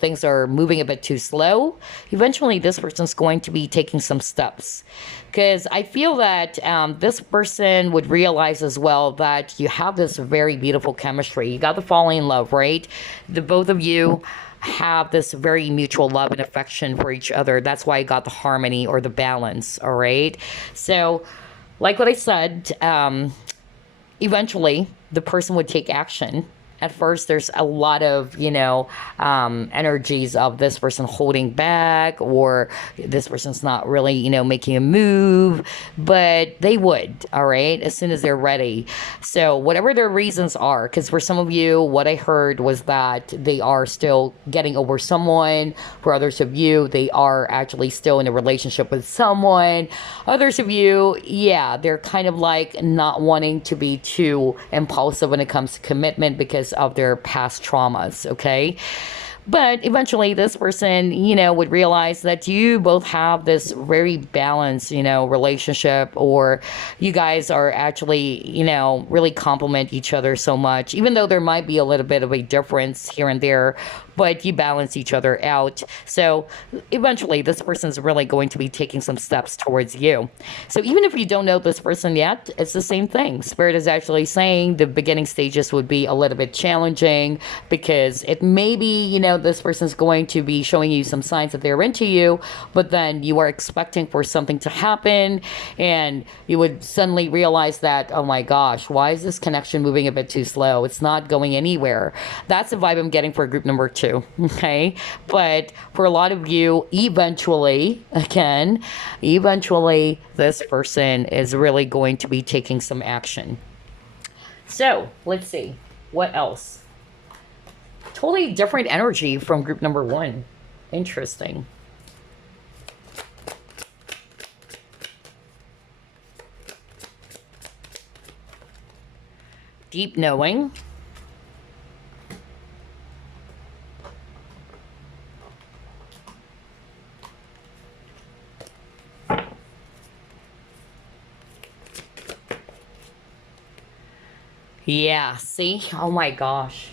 things are moving a bit too slow, eventually this person's going to be taking some steps. Because I feel that this person would realize as well that you have this very beautiful chemistry. You got to fall in love, right? The both of you have this very mutual love and affection for each other. That's why I got the harmony or the balance, all right? So, like what I said, eventually the person would take action. At first, there's a lot of, energies of this person holding back, or this person's not really, making a move, but they would, all right, as soon as they're ready. So, whatever their reasons are, because for some of you, what I heard was that they are still getting over someone. For others of you, they are actually still in a relationship with someone. Others of you, yeah, they're kind of like not wanting to be too impulsive when it comes to commitment because of their past traumas, okay? But eventually this person, would realize that you both have this very balanced, relationship, or you guys are actually, really complement each other so much, even though there might be a little bit of a difference here and there, but you balance each other out. So eventually this person is really going to be taking some steps towards you. So even if you don't know this person yet, it's the same thing. Spirit is actually saying the beginning stages would be a little bit challenging, because it may be, this person's going to be showing you some signs that they're into you, but then you are expecting for something to happen, and you would suddenly realize that, oh my gosh, why is this connection moving a bit too slow? It's not going anywhere. That's the vibe I'm getting for group number 2. Okay, but for a lot of you, eventually this person is really going to be taking some action. So let's see what else. Totally different energy from group number 1. Interesting. Deep knowing. Yeah, see? Oh my gosh.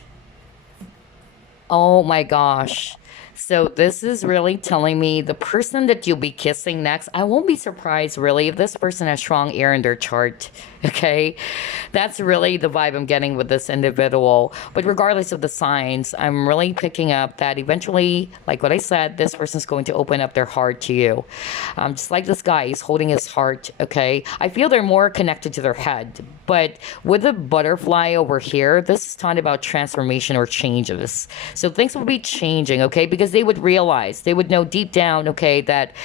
Oh my gosh. So this is really telling me the person that you'll be kissing next, I won't be surprised really if this person has strong air in their chart. Okay? That's really the vibe I'm getting with this individual. But regardless of the signs, I'm really picking up that eventually, like what I said, this person's going to open up their heart to you. Just like this guy, he's holding his heart, okay? I feel they're more connected to their head. But with the butterfly over here, this is talking about transformation or changes. So things will be changing, okay? Because they would realize, they would know deep down, okay, that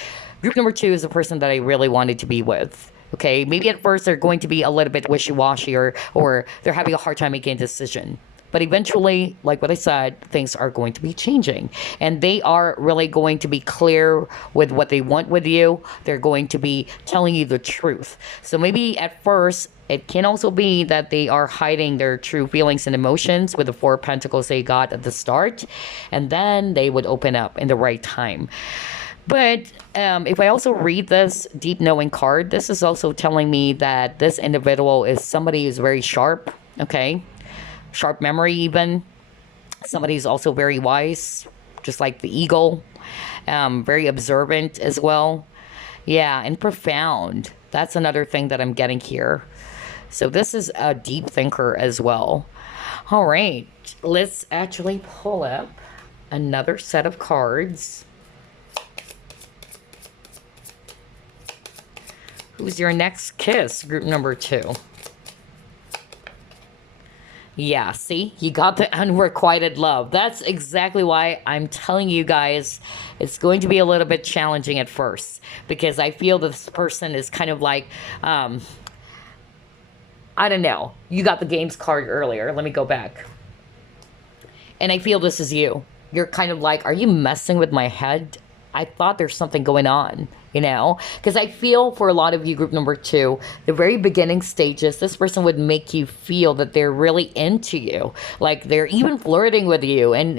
group number 2 is the person that I really wanted to be with. Okay, maybe at first they're going to be a little bit wishy-washy, or they're having a hard time making a decision. But eventually, like what I said, things are going to be changing. And they are really going to be clear with what they want with you. They're going to be telling you the truth. So maybe at first, it can also be that they are hiding their true feelings and emotions with the 4 Pentacles they got at the start. And then they would open up in the right time. But if I also read this deep knowing card, this is also telling me that this individual is somebody who's very sharp, okay? Sharp memory even. Somebody who's also very wise, just like the eagle. Very observant as well. Yeah, and profound. That's another thing that I'm getting here. So this is a deep thinker as well. All right, let's actually pull up another set of cards. Who's your next kiss, group number 2? Yeah, see? You got the unrequited love. That's exactly why I'm telling you guys it's going to be a little bit challenging at first. Because I feel this person is kind of like, I don't know. You got the games card earlier. Let me go back. And I feel this is you. You're kind of like, are you messing with my head? I thought there's something going on, because I feel for a lot of you, group number two, the very beginning stages, this person would make you feel that they're really into you, like they're even flirting with you. And,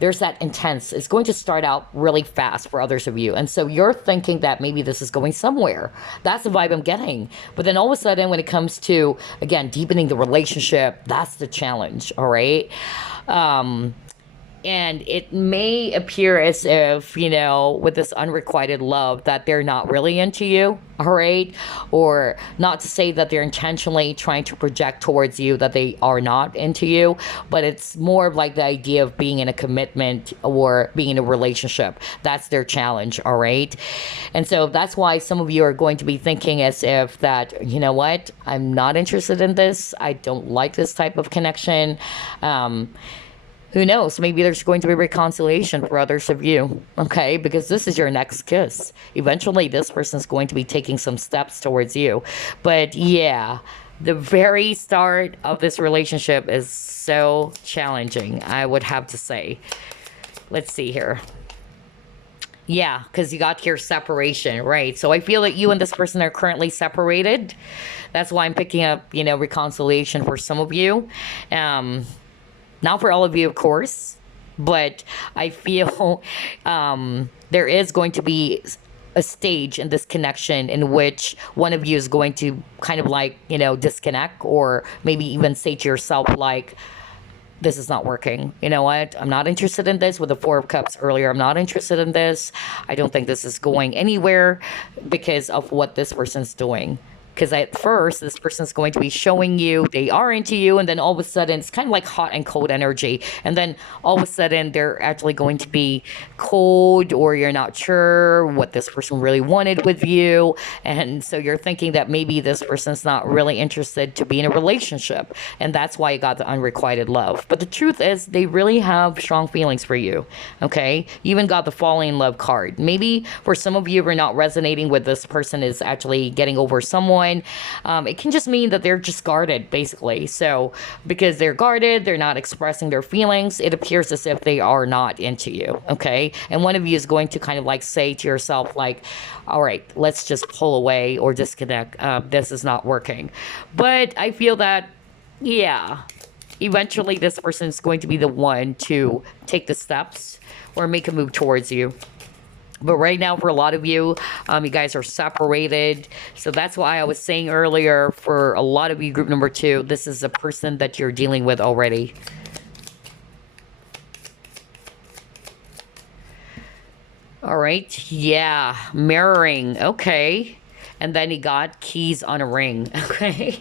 there's that intense, it's going to start out really fast for others of you. And so you're thinking that maybe this is going somewhere. That's the vibe I'm getting. But then all of a sudden, when it comes to, again, deepening the relationship, that's the challenge, all right? And it may appear as if, with this unrequited love, that they're not really into you, all right? Or not to say that they're intentionally trying to project towards you that they are not into you, but it's more of like the idea of being in a commitment or being in a relationship. That's their challenge, all right? And so that's why some of you are going to be thinking as if that, you know what, I'm not interested in this. I don't like this type of connection. Who knows? Maybe there's going to be reconciliation for others of you, okay? Because this is your next kiss. Eventually, this person's going to be taking some steps towards you. But yeah, the very start of this relationship is so challenging, I would have to say. Let's see here. Yeah, because you got here separation, right? So I feel that you and this person are currently separated. That's why I'm picking up, reconciliation for some of you. Not for all of you, of course, but I feel there is going to be a stage in this connection in which one of you is going to kind of like, disconnect, or maybe even say to yourself, like, this is not working. You know what? I'm not interested in this. With the Four of Cups earlier, I'm not interested in this. I don't think this is going anywhere because of what this person's doing. Because at first, this person's going to be showing you they are into you, and then all of a sudden, it's kind of like hot and cold energy. And then all of a sudden, they're actually going to be cold, or you're not sure what this person really wanted with you. And so you're thinking that maybe this person's not really interested to be in a relationship. And that's why you got the unrequited love. But the truth is, they really have strong feelings for you, okay? You even got the falling in love card. Maybe for some of you, if you're not resonating with this person is actually getting over someone, it can just mean that they're just guarded, basically. So because they're guarded, they're not expressing their feelings, it appears as if they are not into you, okay? And one of you is going to kind of like say to yourself, like, all right, let's just pull away or disconnect. This is not working. But I feel that, yeah, eventually this person is going to be the one to take the steps or make a move towards you. But right now, for a lot of you, you guys are separated. So that's why I was saying earlier, for a lot of you, group number two, this is a person that you're dealing with already. All right. Yeah. Mirroring. Okay. And then he got keys on a ring. Okay.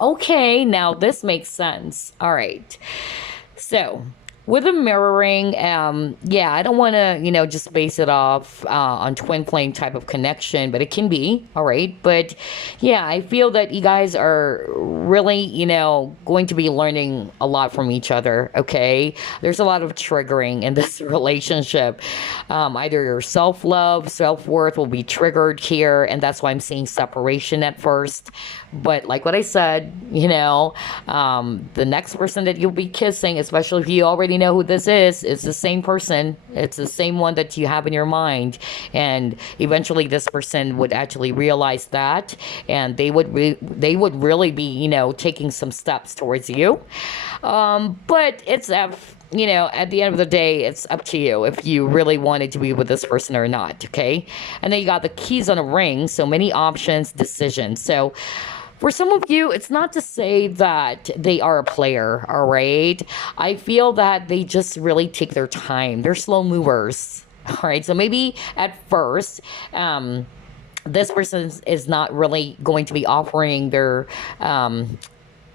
Okay. Now this makes sense. All right. So with the mirroring, yeah, I don't want to, just base it off on twin flame type of connection, but it can be, all right? But yeah, I feel that you guys are really, going to be learning a lot from each other, okay? There's a lot of triggering in this relationship. Either your self-love, self-worth will be triggered here, and that's why I'm seeing separation at first. But like what I said, the next person that you'll be kissing, especially if you already know who this is the same person. It's the same one that you have in your mind. And eventually this person would actually realize that, and they would really be, taking some steps towards you. But it's at the end of the day, it's up to you if you really wanted to be with this person or not, okay? And then you got the keys on a ring, so many options, decisions. So for some of you, it's not to say that they are a player, all right? I feel that they just really take their time. They're slow movers, all right? So maybe at first, this person is not really going to be offering their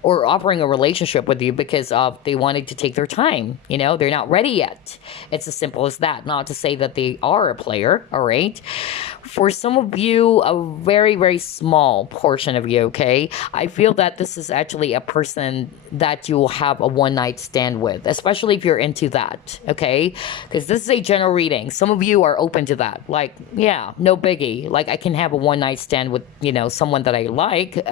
or offering a relationship with you because they wanted to take their time. They're not ready yet. It's as simple as that. Not to say that they are a player, all right? For some of you, a very, very small portion of you, okay? I feel that this is actually a person that you will have a one-night stand with, especially if you're into that, okay? Because this is a general reading. Some of you are open to that. Like, yeah, no biggie. Like, I can have a one-night stand with, someone that I like.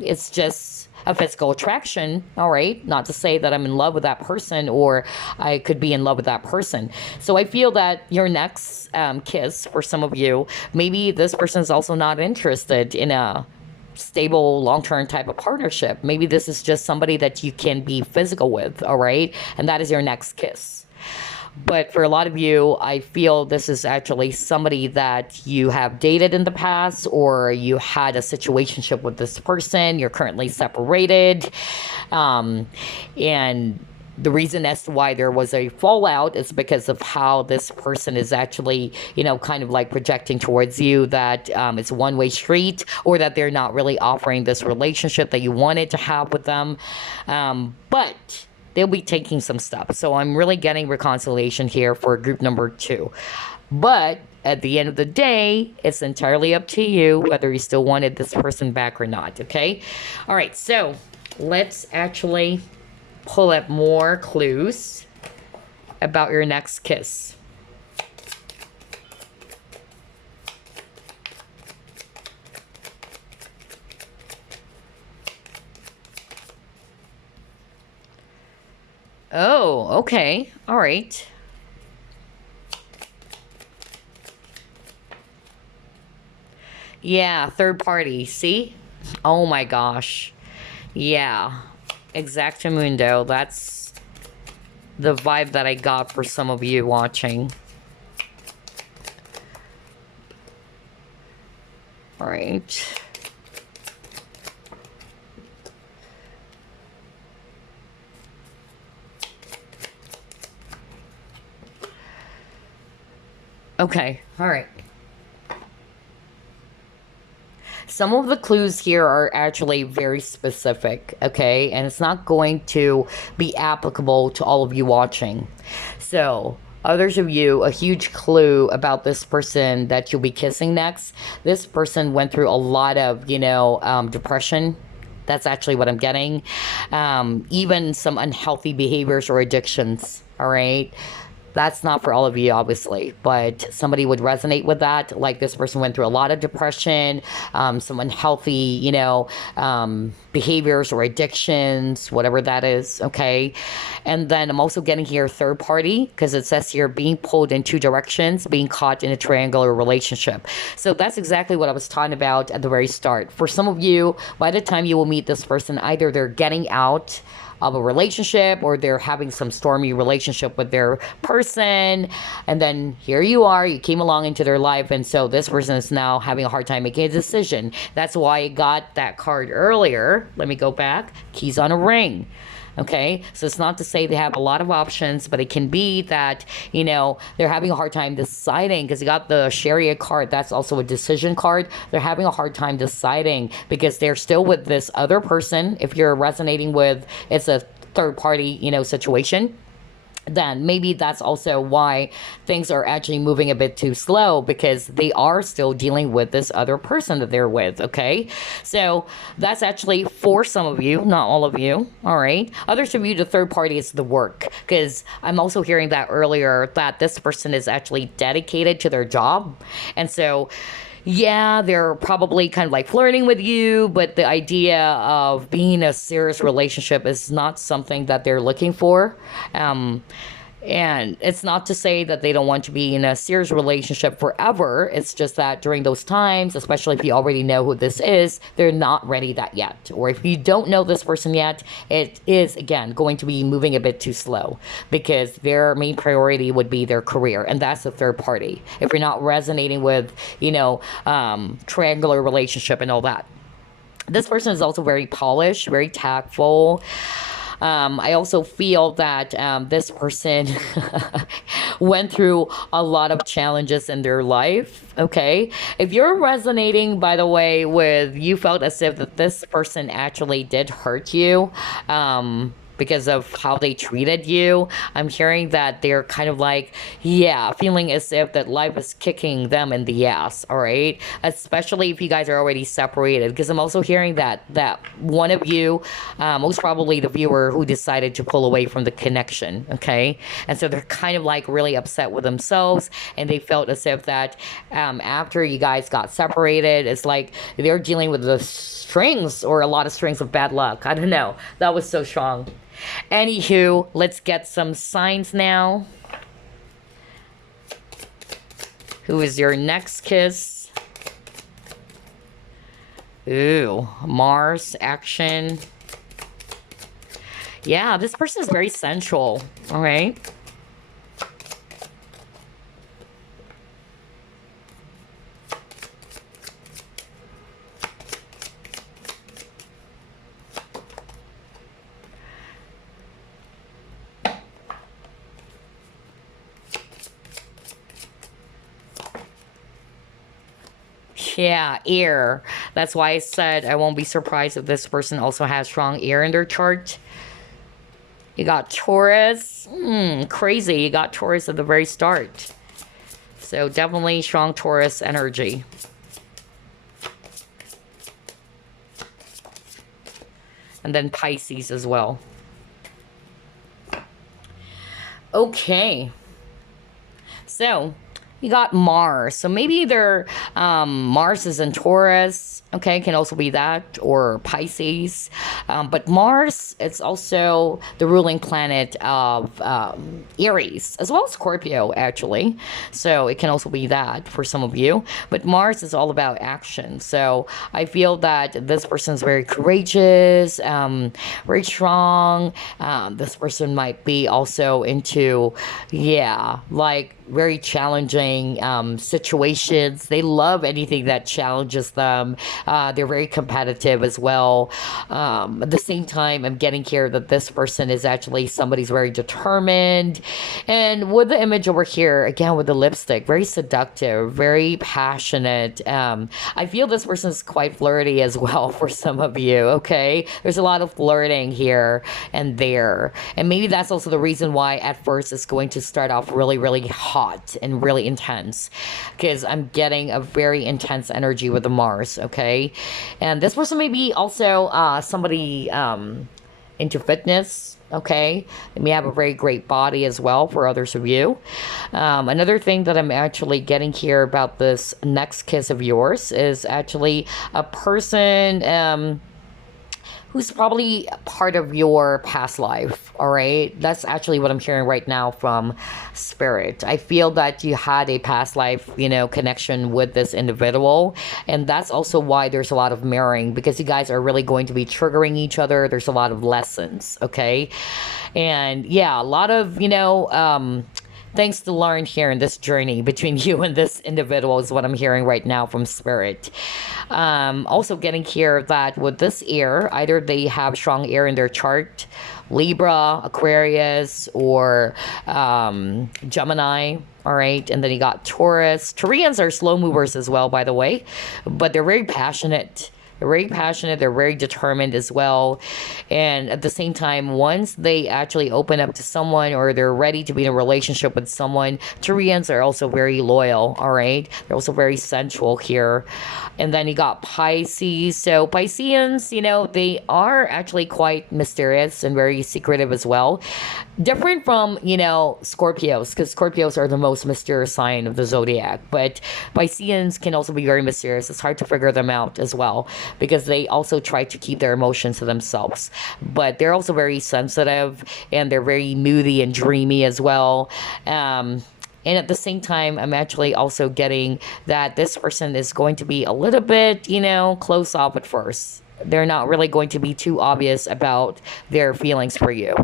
It's just a physical attraction, all right? Not to say that I'm in love with that person or I could be in love with that person. So I feel that your next kiss for some of you, maybe this person is also not interested in a stable long-term type of partnership. Maybe this is just somebody that you can be physical with, all right? And that is your next kiss. But for a lot of you, I feel this is actually somebody that you have dated in the past, or you had a situationship with this person, you're currently separated. And the reason as to why there was a fallout is because of how this person is actually, kind of like projecting towards you that it's a one-way street, or that they're not really offering this relationship that you wanted to have with them. But they'll be taking some steps. So I'm really getting reconciliation here for group number 2. But at the end of the day, it's entirely up to you whether you still wanted this person back or not, okay? All right, so let's actually pull up more clues about your next kiss. Oh, okay. All right. Yeah, third party. See? Oh my gosh. Yeah. Exactamundo. That's the vibe that I got for some of you watching. All right. Okay, all right. Some of the clues here are actually very specific, okay? And it's not going to be applicable to all of you watching. So, others of you, a huge clue about this person that you'll be kissing next. This person went through a lot of, depression. That's actually what I'm getting. Even some unhealthy behaviors or addictions, all right? That's not for all of you, obviously, but somebody would resonate with that. Like, this person went through a lot of depression, some unhealthy, behaviors or addictions, whatever that is, okay? And then I'm also getting here third party, because it says here being pulled in 2 directions, being caught in a triangular relationship. So that's exactly what I was talking about at the very start. For some of you, by the time you will meet this person, either they're getting out of a relationship, or they're having some stormy relationship with their person, and then here you are, you came along into their life, and so this person is now having a hard time making a decision. That's why I got that card earlier. Let me go back. Keys on a ring. Okay, so it's not to say they have a lot of options, but it can be that, they're having a hard time deciding, because you got the Chariot card. That's also a decision card. They're having a hard time deciding because they're still with this other person. If you're resonating with, it's a third party, situation, then maybe that's also why things are actually moving a bit too slow, because they are still dealing with this other person that they're with, okay? So that's actually for some of you, not all of you, all right? Others of you, the third party is the work, because I'm also hearing that earlier, that this person is actually dedicated to their job. And so, yeah, they're probably kind of like flirting with you, but the idea of being in a serious relationship is not something that they're looking for. And it's not to say that they don't want to be in a serious relationship forever. It's just that during those times, especially if you already know who this is, they're not ready that yet. Or if you don't know this person yet, it is, again, going to be moving a bit too slow, because their main priority would be their career. And that's the third party. If you're not resonating with, triangular relationship and all that. This person is also very polished, very tactful. I also feel that this person went through a lot of challenges in their life, okay? If you're resonating, by the way, with, you felt as if that this person actually did hurt you, because of how they treated you. I'm hearing that they're kind of like, yeah, feeling as if that life is kicking them in the ass, all right? Especially if you guys are already separated, because I'm also hearing that one of you, most probably the viewer who decided to pull away from the connection, okay? And so they're kind of like really upset with themselves, and they felt as if that after you guys got separated, it's like they're dealing with the strings or a lot of strings of bad luck. I don't know. That was so strong. Anywho, let's get some signs now. Who is your next kiss? Ooh, Mars action. Yeah, this person is very sensual. All right. Yeah, air. That's why I said I won't be surprised if this person also has strong air in their chart. You got Taurus. Crazy. You got Taurus at the very start. So definitely strong Taurus energy. And then Pisces as well. Okay. So you got Mars. So maybe either Mars is in Taurus. Okay, can also be that, or Pisces. But Mars, it's also the ruling planet of Aries, as well as Scorpio, actually. So it can also be that for some of you. But Mars is all about action. So I feel that this person is very courageous, very strong. This person might be also into, yeah, like very challenging situations. They love anything that challenges them. They're very competitive as well. At the same time, I'm getting here that this person is actually somebody's very determined. And with the image over here, again, with the lipstick, very seductive, very passionate. I feel this person is quite flirty as well for some of you, okay? There's a lot of flirting here and there. And maybe that's also the reason why at first it's going to start off really, really hot and really intense, because I'm getting a very intense energy with the Mars, okay? And this person may be also somebody into fitness, okay? They may have a very great body as well for others of you. Another thing that I'm actually getting here about this next kiss of yours is actually a person who's probably part of your past life, all right? That's actually what I'm hearing right now from Spirit. I feel that you had a past life, connection with this individual, and that's also why there's a lot of mirroring, because you guys are really going to be triggering each other. There's a lot of lessons, okay? And yeah, a lot of, things to learn here in this journey between you and this individual is what I'm hearing right now from Spirit. Also getting here that with this air, either they have strong air in their chart, Libra, Aquarius, or Gemini. All right. And then you got Taurus. Taurians are slow movers as well, by the way, but they're very passionate. They're very passionate. They're very determined as well. And at the same time, once they actually open up to someone or they're ready to be in a relationship with someone, Taurians are also very loyal. All right. They're also very sensual here. And then you got Pisces. So Pisceans, they are actually quite mysterious and very secretive as well. Different from, Scorpios, because Scorpios are the most mysterious sign of the zodiac. But Pisceans can also be very mysterious. It's hard to figure them out as well, because they also try to keep their emotions to themselves. But they're also very sensitive, and they're very moody and dreamy as well. And at the same time, I'm actually also getting that this person is going to be a little bit, close off at first. They're not really going to be too obvious about their feelings for you.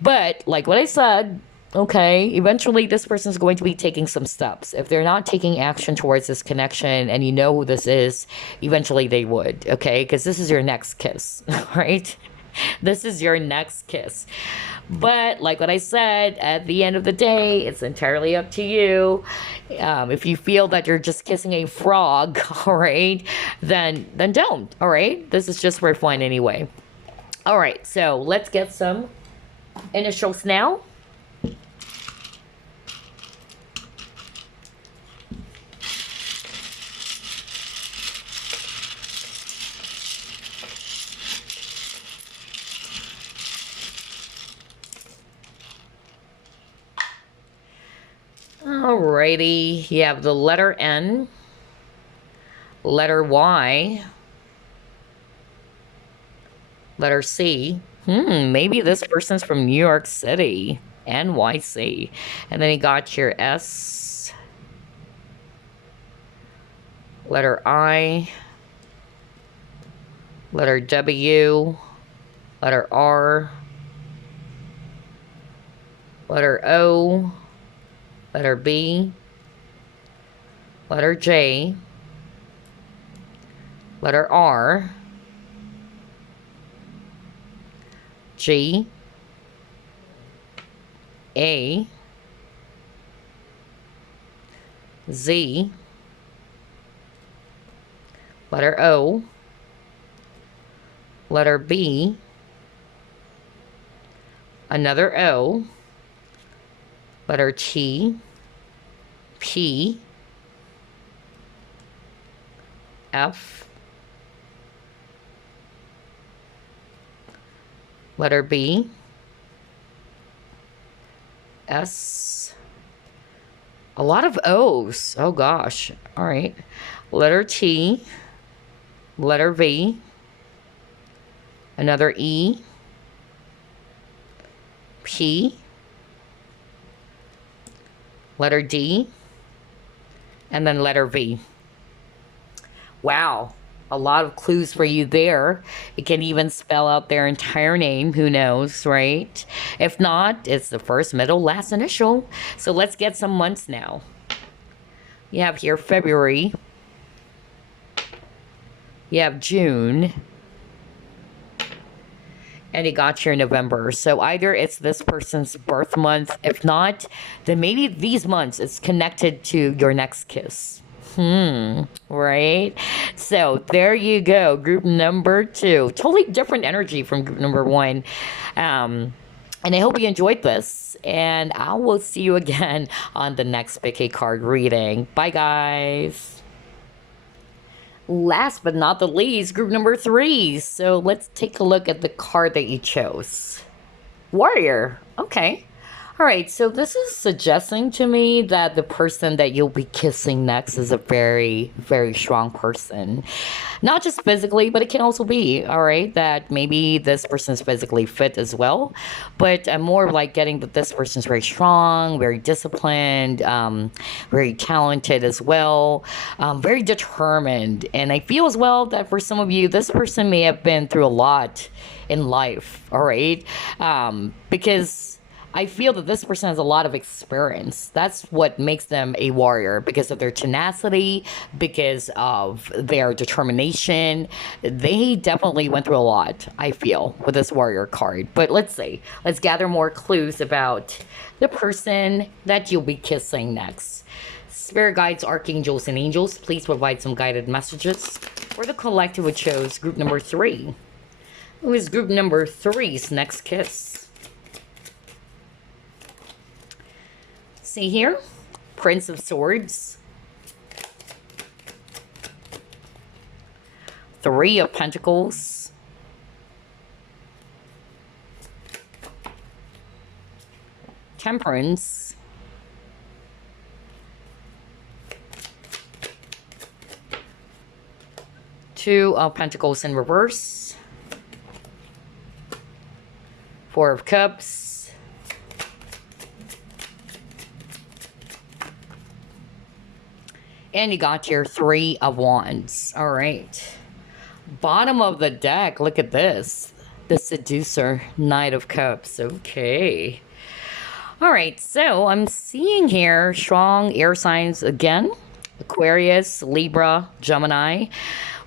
But like what I said, okay, eventually this person is going to be taking some steps. If they're not taking action towards this connection and you know who this is, eventually they would, okay? Because this is your next kiss, right? This is your next kiss. But like what I said, at the end of the day, it's entirely up to you. If you feel that you're just kissing a frog, all right, then don't, all right? This is just for fun anyway. All right, so let's get some initials now. Alrighty, you have the letter N, letter Y, letter C. Maybe this person's from New York City, NYC. And then you got your S, letter I, letter W, letter R, letter O, letter B, letter J, letter R, G, A, Z, letter O, letter B, another O, letter T, P, F, letter B, S, a lot of O's. Oh gosh. All right. Letter T, letter V, another E, P, letter D, and then letter V. Wow, a lot of clues for you there. It can even spell out their entire name, who knows, right? If not, it's the first, middle, last initial. So let's get some months now. You have here February. You have June. And you got your November. So either it's this person's birth month. If not, then maybe these months it's connected to your next kiss. Right? So there you go. Group number 2. Totally different energy from group number 1. And I hope you enjoyed this. And I will see you again on the next Pick a Card reading. Bye, guys. Last but not the least, group number 3. So let's take a look at the card that you chose. Warrior. Okay. All right. So this is suggesting to me that the person that you'll be kissing next is a very, very strong person. Not just physically, but it can also be, all right, that maybe this person is physically fit as well. But I'm more like getting that this person is very strong, very disciplined, very talented as well, very determined. And I feel as well that for some of you, this person may have been through a lot in life, all right? Because I feel that this person has a lot of experience. That's what makes them a warrior, because of their tenacity, because of their determination. They definitely went through a lot, I feel, with this warrior card. But let's see. Let's gather more clues about the person that you'll be kissing next. Spirit guides, archangels, and angels, please provide some guided messages for the collective who chose group number 3. Who is group number 3's next kiss? See here, Prince of Swords, 3 of Pentacles, Temperance, Two of Pentacles in reverse, 4 of Cups, and you got your 3 of Wands. All right. Bottom of the deck, look at this. The Seducer, Knight of Cups. Okay. All right, so I'm seeing here strong air signs again. Aquarius, Libra, Gemini.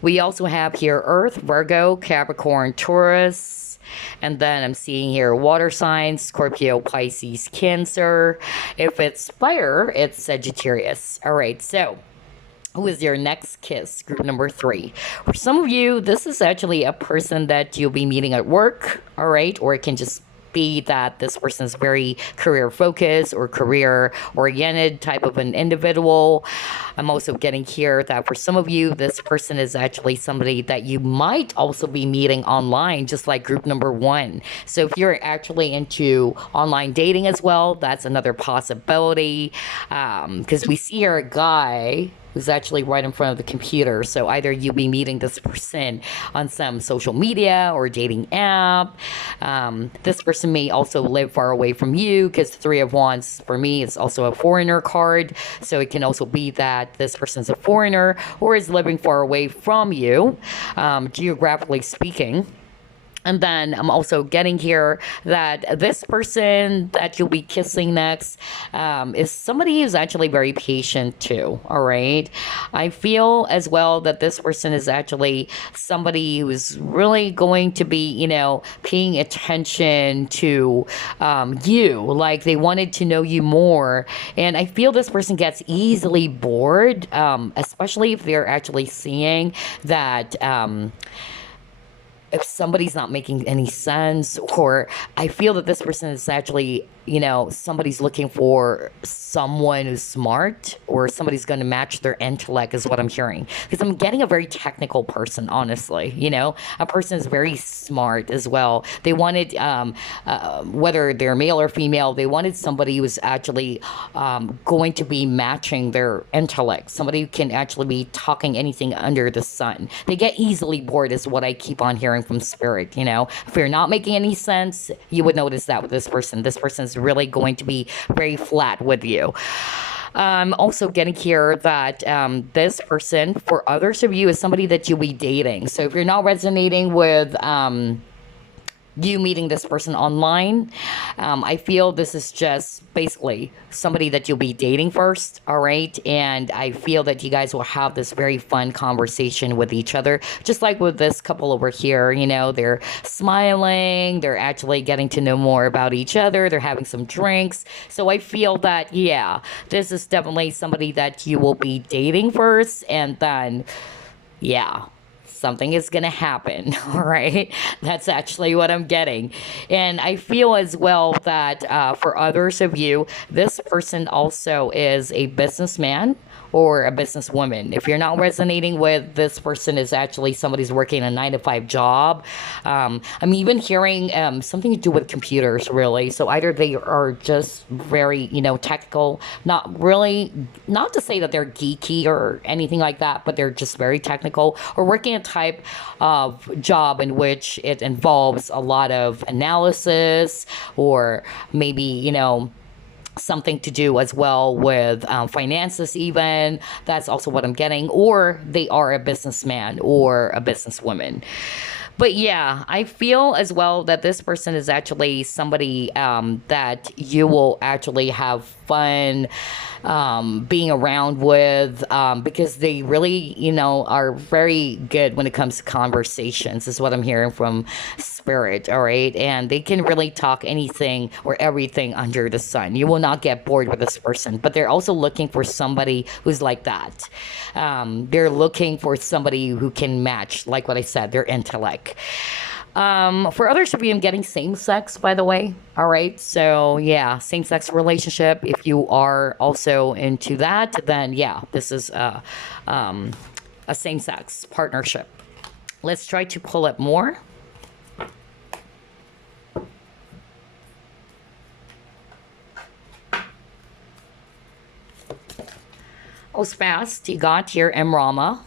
We also have here Earth, Virgo, Capricorn, Taurus. And then I'm seeing here water signs, Scorpio, Pisces, Cancer. If it's fire, it's Sagittarius. All right, so Who is your next kiss? Group number 3. For some of you, this is actually a person that you'll be meeting at work, all right? Or it can just be that this person is very career focused or career oriented type of an individual. I'm also getting here that for some of you, this person is actually somebody that you might also be meeting online, just like group number 1. So if you're actually into online dating as well, that's another possibility. Because we see here a guy who's actually right in front of the computer. So either you'll be meeting this person on some social media or dating app. This person may also live far away from you, because 3 of Wands for me is also a foreigner card. So it can also be that this person's a foreigner or is living far away from you, geographically speaking. And then I'm also getting here that this person that you'll be kissing next is somebody who's actually very patient too. All right. I feel as well that this person is actually somebody who's really going to be, paying attention to you. Like they wanted to know you more. And I feel this person gets easily bored, especially if they're actually seeing that. If somebody's not making any sense, or I feel that this person is actually, somebody's looking for someone who's smart, or somebody's going to match their intellect is what I'm hearing. Because I'm getting a very technical person, honestly, a person is very smart as well. They wanted, whether they're male or female, they wanted somebody who was actually going to be matching their intellect, somebody who can actually be talking anything under the sun. They get easily bored is what I keep on hearing from spirit. If you're not making any sense, you would notice that with this person. This person is really going to be very flat with you. I'm also getting here that this person, for others of you, is somebody that you'll be dating. So if you're not resonating with you meeting this person online, I feel this is just basically somebody that you'll be dating first, all right? And I feel that you guys will have this very fun conversation with each other, just like with this couple over here. They're smiling, they're actually getting to know more about each other, they're having some drinks. So I feel that, yeah, this is definitely somebody that you will be dating first, and then, yeah, something is going to happen. All right. That's actually what I'm getting. And I feel as well that for others of you, this person also is a businessman or a businesswoman. If you're not resonating with this person, is actually somebody's working a 9-to-5 job. I'm even hearing something to do with computers, really. So either they are just very, technical, not to say that they're geeky or anything like that, but they're just very technical, or working a type of job in which it involves a lot of analysis, or maybe, something to do as well with finances even. That's also what I'm getting. Or they are a businessman or a businesswoman. But yeah, I feel as well that this person is actually somebody that you will actually have fun being around with, because they really, are very good when it comes to conversations, is what I'm hearing from spirit, all right? And they can really talk anything or everything under the sun. You will not get bored with this person, but they're also looking for somebody who's like that. They're looking for somebody who can match, like what I said, their intellect. For others of you, I'm getting same-sex, by the way. All right. So yeah, same-sex relationship. If you are also into that, then yeah, this is a same-sex partnership. Let's try to pull up more. Oh, fast. You got here Emrama.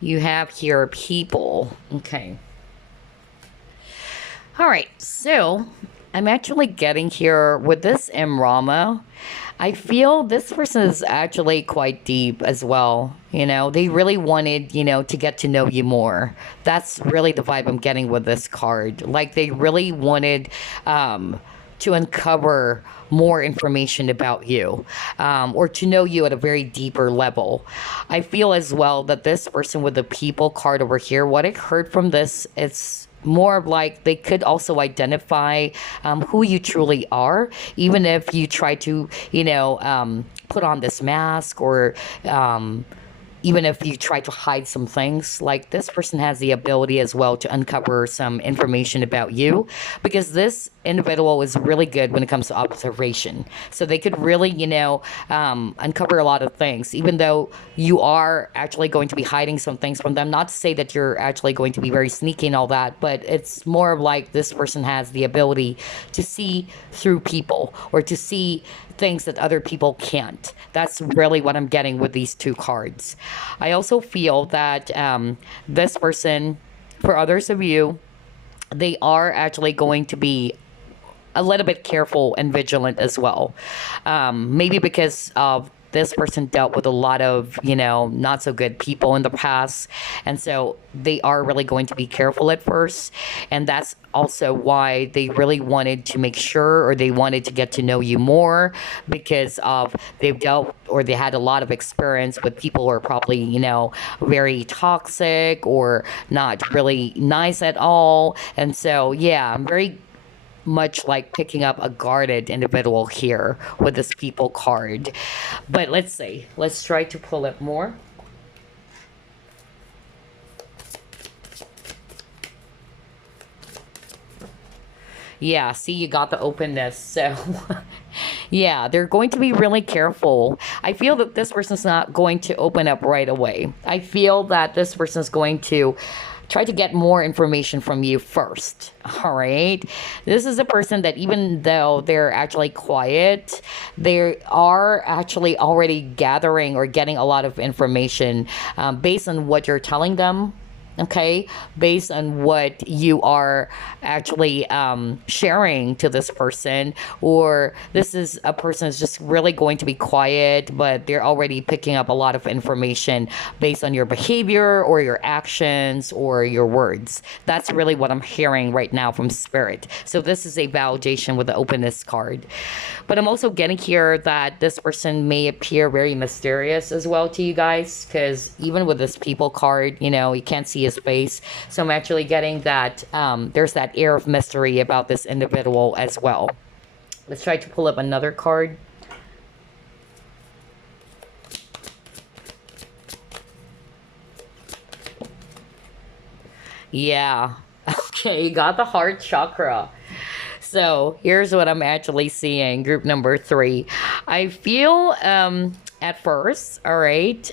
You have here people. Okay. All right. So I'm actually getting here with this Emrama. I feel this person is actually quite deep as well. They really wanted, to get to know you more. That's really the vibe I'm getting with this card. Like they really wanted to uncover more information about you, or to know you at a very deeper level. I feel as well that this person with the people card over here, what I heard from this, it's more of like they could also identify who you truly are, even if you try to, put on this mask, or even if you try to hide some things. Like, this person has the ability as well to uncover some information about you, because this individual is really good when it comes to observation. So they could really, uncover a lot of things, even though you are actually going to be hiding some things from them. Not to say that you're actually going to be very sneaky and all that, but it's more of like this person has the ability to see through people, or to see things that other people can't. That's really what I'm getting with these two cards. I also feel that this person, for others of you, they are actually going to be a little bit careful and vigilant as well. Maybe because of this person dealt with a lot of, not so good people in the past. And so they are really going to be careful at first. And that's also why they really wanted to make sure, or they wanted to get to know you more, because of they've dealt, or they had a lot of experience with people who are probably, very toxic or not really nice at all. And so, yeah, I'm very much like picking up a guarded individual here with this people card. But let's see. Let's try to pull it more. Yeah, see, you got the openness. So, yeah, they're going to be really careful. I feel that this person's not going to open up right away. I feel that this person's going to try to get more information from you first. All right. This is a person that, even though they're actually quiet, they are actually already gathering or getting a lot of information based on what you're telling them. Okay, based on what you are actually sharing to this person, or this is a person who's just really going to be quiet, but they're already picking up a lot of information based on your behavior or your actions or your words. That's really what I'm hearing right now from Spirit. So this is a validation with the openness card. But I'm also getting here that this person may appear very mysterious as well to you guys, because even with this people card, you can't see his face. So I'm actually getting that there's that air of mystery about this individual as well. Let's try to pull up another card. Yeah. Okay, you got the heart chakra. So here's what I'm actually seeing, group number 3. I feel at first, all right,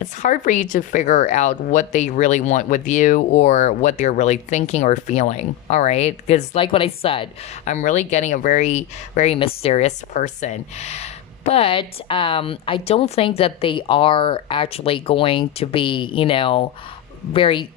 it's hard for you to figure out what they really want with you, or what they're really thinking or feeling, all right? Because like what I said, I'm really getting a very, very mysterious person. But I don't think that they are actually going to be, very,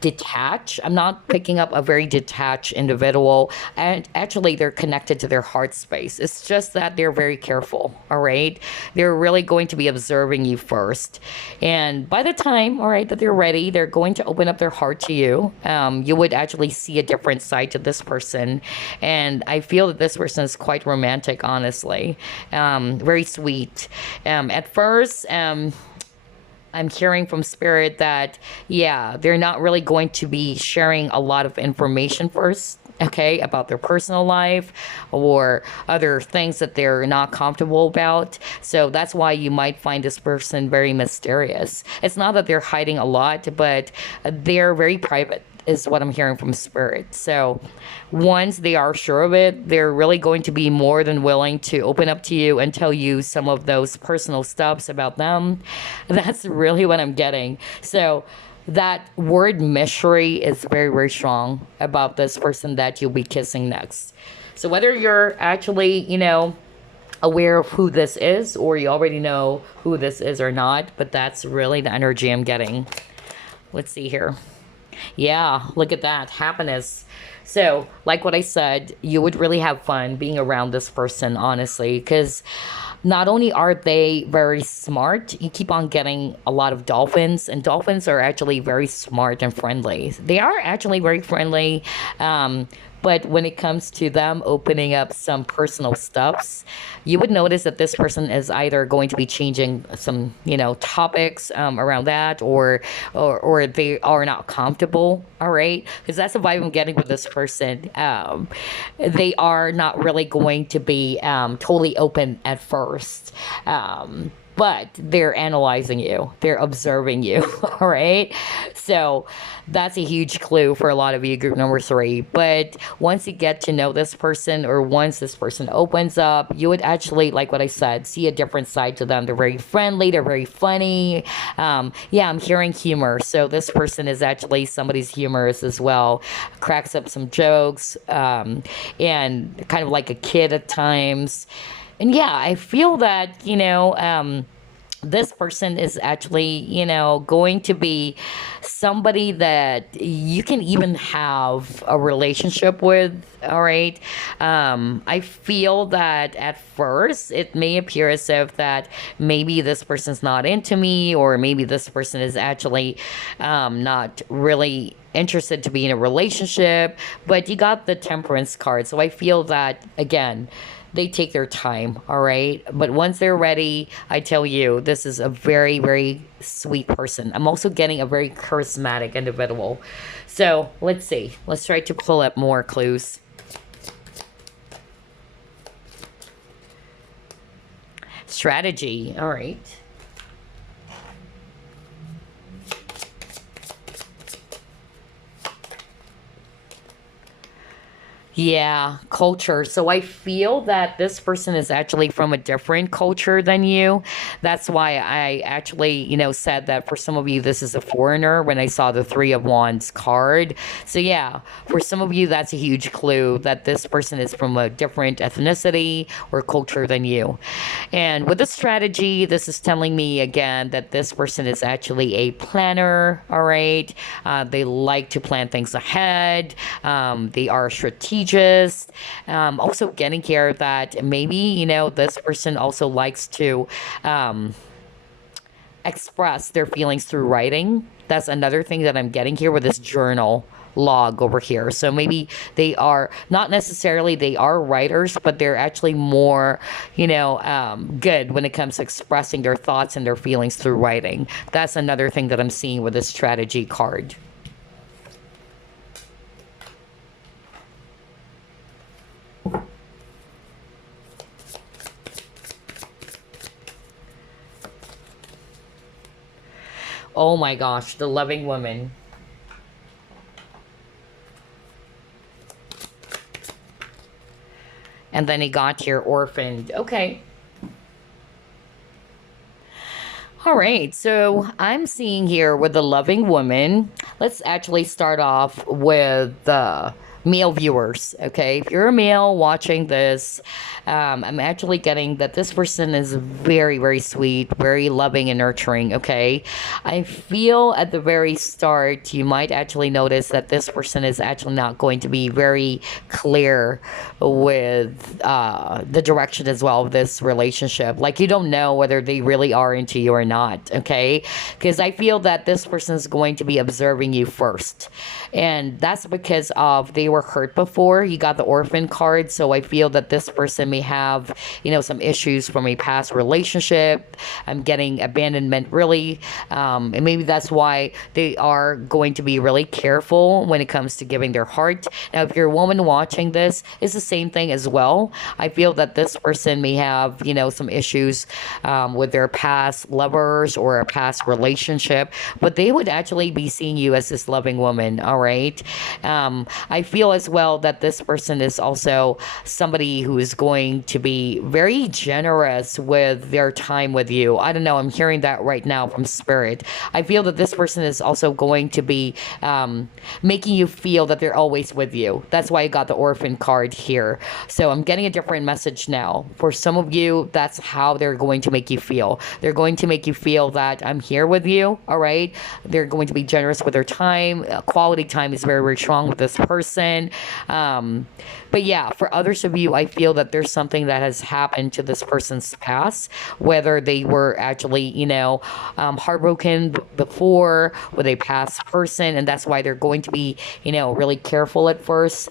detached. I'm not picking up a very detached individual. And actually, they're connected to their heart space. It's just that they're very careful, all right? They're really going to be observing you first. And by the time, all right, that they're ready, they're going to open up their heart to you. You would actually see a different side to this person. And I feel that this person is quite romantic, honestly. Very sweet. At first, I'm hearing from Spirit that, yeah, they're not really going to be sharing a lot of information first, okay, about their personal life or other things that they're not comfortable about. So that's why you might find this person very mysterious. It's not that they're hiding a lot, but they're very private, is what I'm hearing from Spirit. So once they are sure of it, they're really going to be more than willing to open up to you and tell you some of those personal stuffs about them. That's really what I'm getting. So that word mystery is very, very strong about this person that you'll be kissing next. So whether you're actually, aware of who this is, or you already know who this is or not, but that's really the energy I'm getting. Let's see here. Yeah, look at that. Happiness. So, like what I said, you would really have fun being around this person, honestly, because not only are they very smart, you keep on getting a lot of dolphins, and dolphins are actually very smart and friendly. They are actually very friendly, But when it comes to them opening up some personal stuffs, you would notice that this person is either going to be changing some, topics around that, or they are not comfortable. All right, because that's the vibe I'm getting with this person. They are not really going to be totally open at first. But they're analyzing you, they're observing you. All right, so that's a huge clue for a lot of you, group number three. But once you get to know this person, or once this person opens up, you would actually, like what I said, see a different side to them. They're very friendly, they're very funny. Yeah, I'm hearing humor, so this person is actually somebody's humorous as well, cracks up some jokes, and kind of like a kid at times. And yeah, I feel that, this person is actually, going to be somebody that you can even have a relationship with. All right. I feel that at first it may appear as if that maybe this person's not into me, or maybe this person is actually not really interested to be in a relationship, but you got the temperance card. So I feel that, again, they take their time, all right? But once they're ready, I tell you, this is a very, very sweet person. I'm also getting a very charismatic individual. So let's see. Let's try to pull up more clues. Strategy, all right. Yeah, culture. So I feel that this person is actually from a different culture than you. That's why I actually, said that for some of you, this is a foreigner when I saw the Three of Wands card. So yeah, for some of you, that's a huge clue that this person is from a different ethnicity or culture than you. And with the strategy, this is telling me again that this person is actually a planner, all right? They like to plan things ahead. They are strategic. Also getting care of that maybe this person also likes to express their feelings through writing. That's another thing that I'm getting here with this journal log over here. So maybe they are not necessarily they are writers, but they're actually more good when it comes to expressing their thoughts and their feelings through writing. That's another thing that I'm seeing with this strategy card. Oh my gosh, the loving woman. And then he got here orphaned. Okay. All right, so I'm seeing here with the loving woman. Let's actually start off with the male viewers. Okay, if you're a male watching this, I'm actually getting that this person is very, very sweet, very loving and nurturing. Okay, I feel at the very start you might actually notice that this person is actually not going to be very clear with the direction as well of this relationship. Like, you don't know whether they really are into you or not. Okay, because I feel that this person is going to be observing you first, and that's because of they were hurt before. You got the orphan card, so I feel that this person may have some issues from a past relationship. I'm getting abandonment, really, and maybe that's why they are going to be really careful when it comes to giving their heart. Now, if you're a woman watching this, it's the same thing as well. I feel that this person may have some issues with their past lovers or a past relationship, but they would actually be seeing you as this loving woman. All right. I feel as well that this person is also somebody who is going to be very generous with their time with you. I don't know. I'm hearing that right now from spirit. I feel that this person is also going to be making you feel that they're always with you. That's why I got the orphan card here. So I'm getting a different message now. For some of you, that's how they're going to make you feel. They're going to make you feel that I'm here with you. All right. They're going to be generous with their time. Quality time is very, very strong with this person. person. But yeah, for others of you, I feel that there's something that has happened to this person's past, whether they were actually, heartbroken before with a past person, and that's why they're going to be, really careful at first.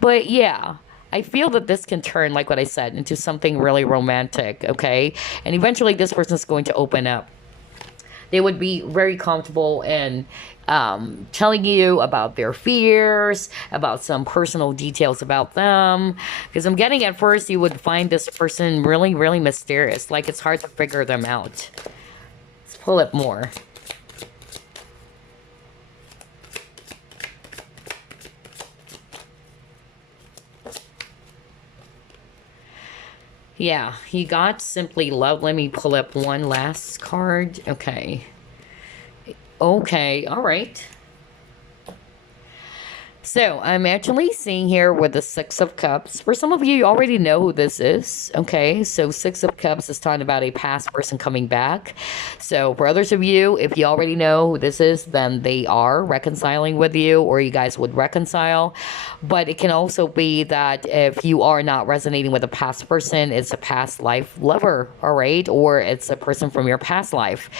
But yeah, I feel that this can turn, like what I said, into something really romantic, okay? And eventually this person's going to open up. They would be very comfortable in telling you about their fears, about some personal details about them. Because I'm getting at first, you would find this person really, really mysterious. Like it's hard to figure them out. Let's pull it more. Yeah, he got simply love. Let me pull up one last card. Okay. Okay, all right. So I'm actually seeing here with the Six of Cups. For some of you, you already know who this is. Okay, so Six of Cups is talking about a past person coming back. So for others of you, if you already know who this is, then they are reconciling with you, or you guys would reconcile. But it can also be that if you are not resonating with a past person, it's a past life lover, all right? Or it's a person from your past life.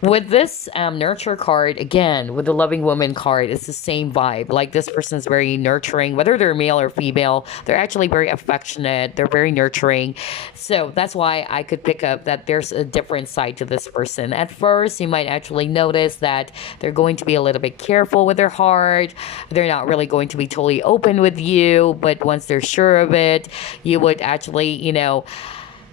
With this nurture card, again, with the loving woman card, it's the same vibe. Like this person's very nurturing, whether they're male or female, they're actually very affectionate, they're very nurturing. So that's why I could pick up that there's a different side to this person. At first, you might actually notice that they're going to be a little bit careful with their heart. They're not really going to be totally open with you, but once they're sure of it, you would actually,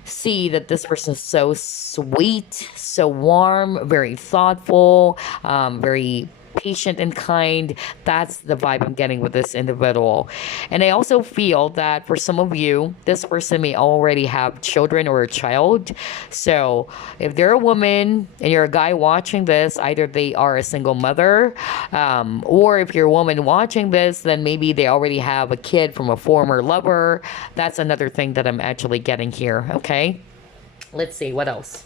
see that this person is so sweet, so warm, very thoughtful, very patient and kind. That's the vibe I'm getting with this individual. And I also feel that for some of you, this person may already have children or a child. So if they're a woman and you're a guy watching this, either they are a single mother, or if you're a woman watching this, then maybe they already have a kid from a former lover. That's another thing that I'm actually getting here. Okay, let's see what else.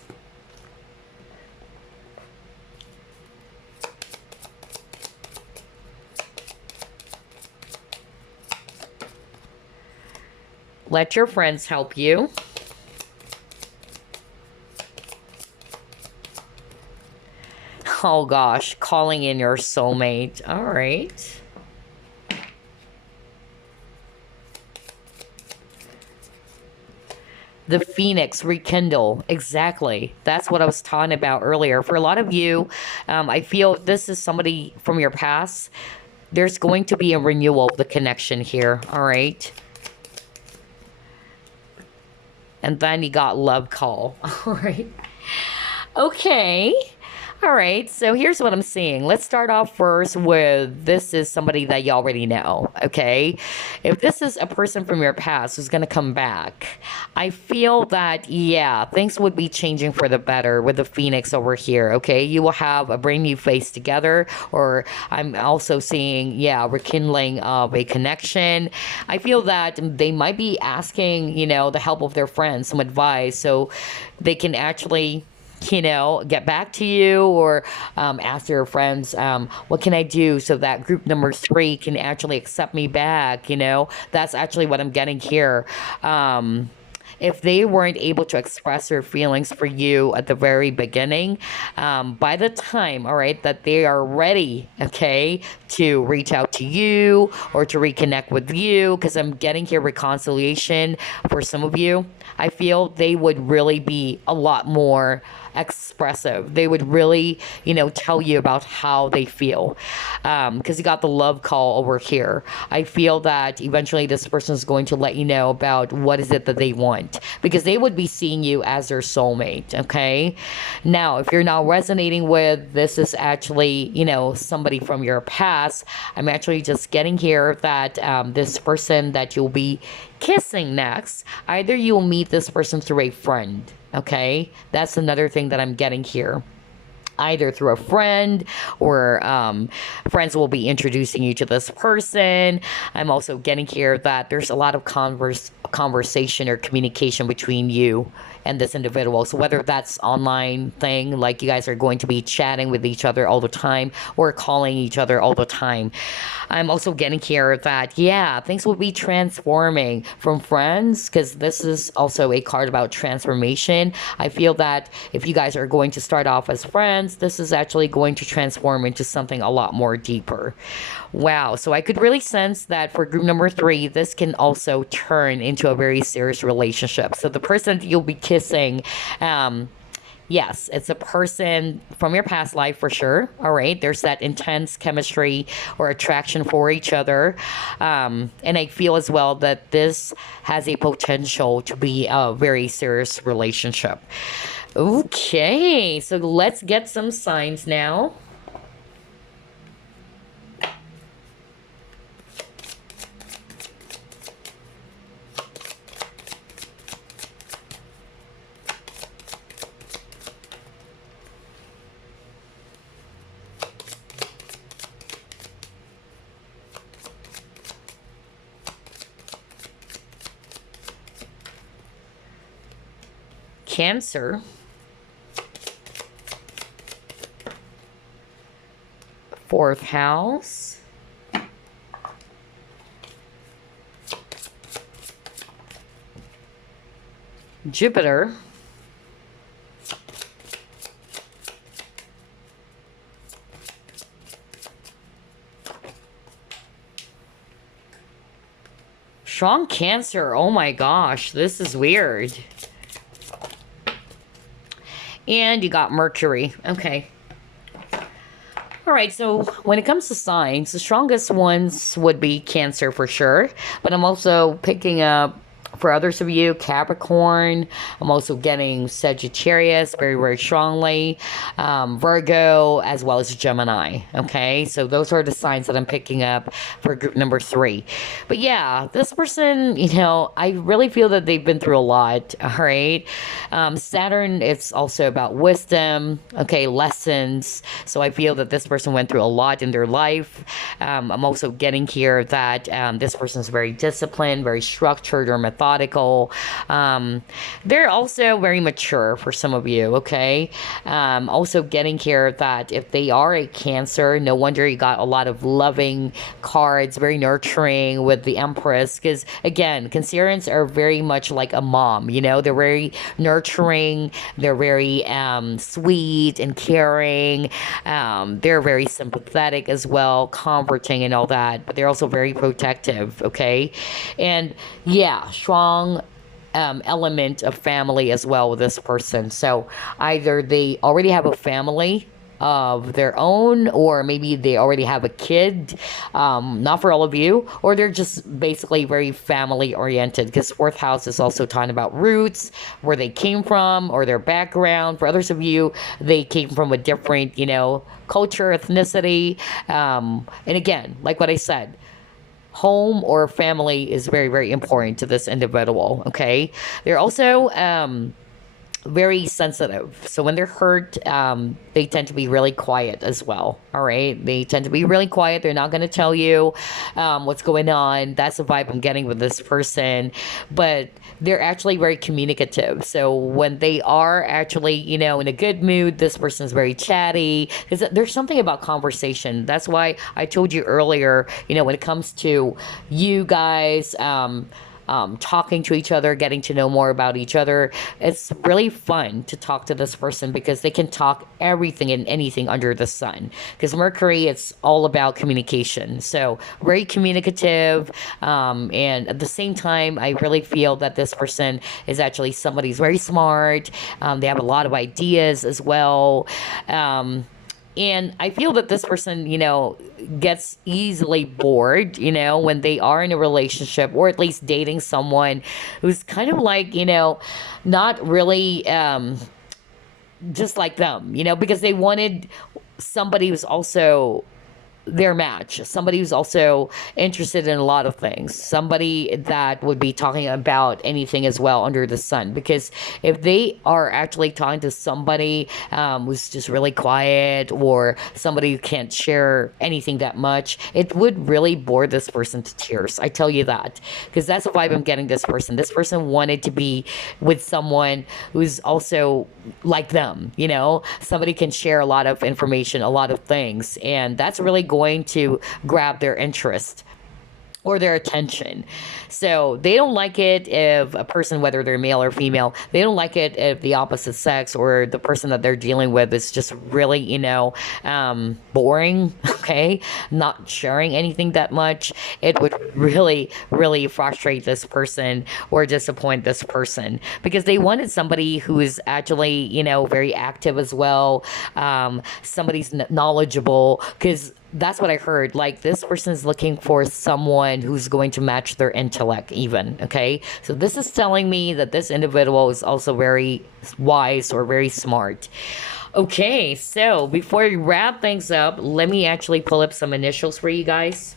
Let your friends help you. Oh gosh, calling in your soulmate. All right. The Phoenix rekindle. Exactly. That's what I was talking about earlier. For a lot of you, I feel this is somebody from your past. There's going to be a renewal of the connection here. All right. And then you got love call. All right. Okay. All right. So here's what I'm seeing. Let's start off first with this is somebody that you already know. Okay. If this is a person from your past who's going to come back, I feel that, yeah, things would be changing for the better with the Phoenix over here. Okay. You will have a brand new face together, or I'm also seeing, yeah, rekindling of a connection. I feel that they might be asking, the help of their friends, some advice, so they can actually get back to you, or ask your friends, what can I do so that group number 3 can actually accept me back? That's actually what I'm getting here. If they weren't able to express their feelings for you at the very beginning, by the time, all right, that they are ready, okay, to reach out to you or to reconnect with you, because I'm getting here reconciliation for some of you, I feel they would really be a lot more expressive. They would really, tell you about how they feel. Because you got the love call over here. I feel that eventually this person is going to let you know about what is it that they want, because they would be seeing you as their soulmate. Okay. Now, if you're not resonating with this is actually, somebody from your past, I'm actually just getting here that this person that you'll be kissing next, either you'll meet this person through a friend. Okay, that's another thing that I'm getting here. either through a friend or friends will be introducing you to this person. I'm also getting here that there's a lot of conversation or communication between you and this individual. So whether that's online thing, like you guys are going to be chatting with each other all the time or calling each other all the time. I'm also getting here that, yeah, things will be transforming from friends, because this is also a card about transformation. I feel that if you guys are going to start off as friends, this is actually going to transform into something a lot more deeper. Wow. So I could really sense that for group number 3, this can also turn into a very serious relationship. So the person that you'll be kissing, yes, it's a person from your past life for sure. All right. There's that intense chemistry or attraction for each other. And I feel as well that this has a potential to be a very serious relationship. Okay. So let's get some signs now. Cancer, fourth house, Jupiter, strong Cancer. Oh my gosh, this is weird. And you got Mercury. Okay. All right, so when it comes to signs, the strongest ones would be Cancer for sure. But I'm also picking up, for others of you, Capricorn. I'm also getting Sagittarius very, very strongly. Virgo, as well as Gemini. Okay, so those are the signs that I'm picking up for group number 3. But yeah, this person, I really feel that they've been through a lot. All right. Saturn, it's also about wisdom. Okay, lessons. So I feel that this person went through a lot in their life. I'm also getting here that this person is very disciplined, very structured or methodical. They're also very mature for some of you, okay? Also getting here that if they are a Cancer, no wonder you got a lot of loving cards, very nurturing with the Empress, because again, Cancerians are very much like a mom, they're very nurturing, they're very sweet and caring, they're very sympathetic as well, comforting and all that, but they're also very protective, okay? And yeah, strong element of family as well with this person. So either they already have a family of their own, or maybe they already have a kid, not for all of you, or they're just basically very family oriented, because fourth house is also talking about roots, where they came from or their background. For others of you, they came from a different culture, ethnicity, and again, like what I said, home or family is very, very important to this individual, okay? They're also very sensitive. So when they're hurt, they tend to be really quiet as well. All right. They tend to be really quiet. They're not going to tell you what's going on. That's the vibe I'm getting with this person. But they're actually very communicative. So when they are actually, in a good mood, this person is very chatty, because there's something about conversation. That's why I told you earlier, when it comes to you guys, talking to each other, getting to know more about each other. It's really fun to talk to this person because they can talk everything and anything under the sun. Because Mercury, it's all about communication. So very communicative. And at the same time, I really feel that this person is actually somebody who's very smart. They have a lot of ideas as well. And I feel that this person, gets easily bored, when they are in a relationship or at least dating someone who's kind of like, not really just like them, because they wanted somebody who's also their match. Somebody who's also interested in a lot of things. Somebody that would be talking about anything as well under the sun. Because if they are actually talking to somebody who's just really quiet, or somebody who can't share anything that much, it would really bore this person to tears. I tell you that. Because that's the vibe I'm getting this person. This person wanted to be with someone who's also like them, you know? Somebody can share a lot of information, a lot of things, and that's really going to grab their interest or their attention. So they don't like it if a person, whether they're male or female, they don't like it if the opposite sex or the person that they're dealing with is just really, boring, okay? Not sharing anything that much. It would really, really frustrate this person or disappoint this person, because they wanted somebody who is actually, very active as well. Somebody's knowledgeable, because that's what I heard. Like, this person is looking for someone who's going to match their intellect, even. Okay. So, this is telling me that this individual is also very wise or very smart. Okay. So, before we wrap things up, let me actually pull up some initials for you guys.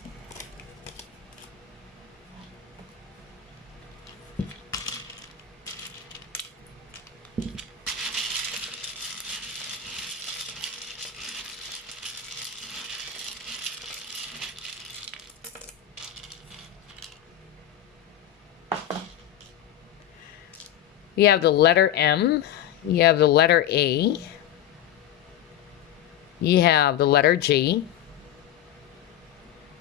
You have the letter M, you have the letter A, you have the letter G,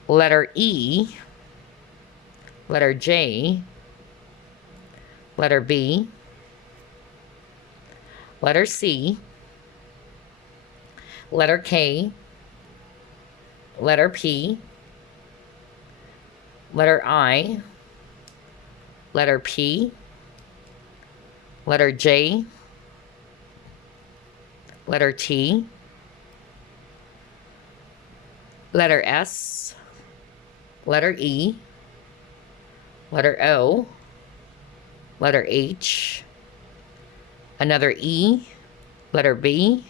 letter E, letter J, letter B, letter C, letter K, letter P, letter I, letter P, letter J, letter T, letter S, letter E, letter O, letter H, another E, letter B,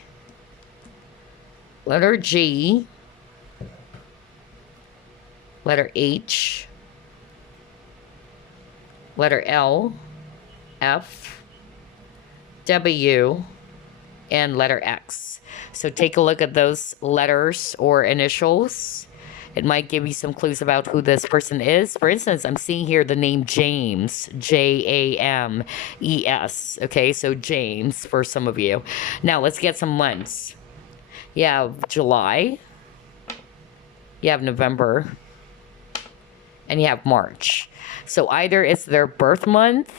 letter G, letter H, letter L, F, W, and letter X. So take a look at those letters or initials. It might give you some clues about who this person is. For instance, I'm seeing here the name James, James. Okay, so James for some of you. Now let's get some months. You have July, you have November, and you have March. So either it's their birth month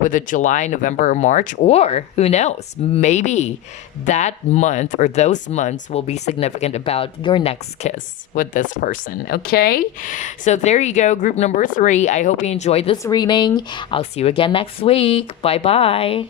with a July, November, or March, or who knows, maybe that month or those months will be significant about your next kiss with this person. Okay, so there you go, group number 3. I hope you enjoyed this reading. I'll see you again next week. Bye bye.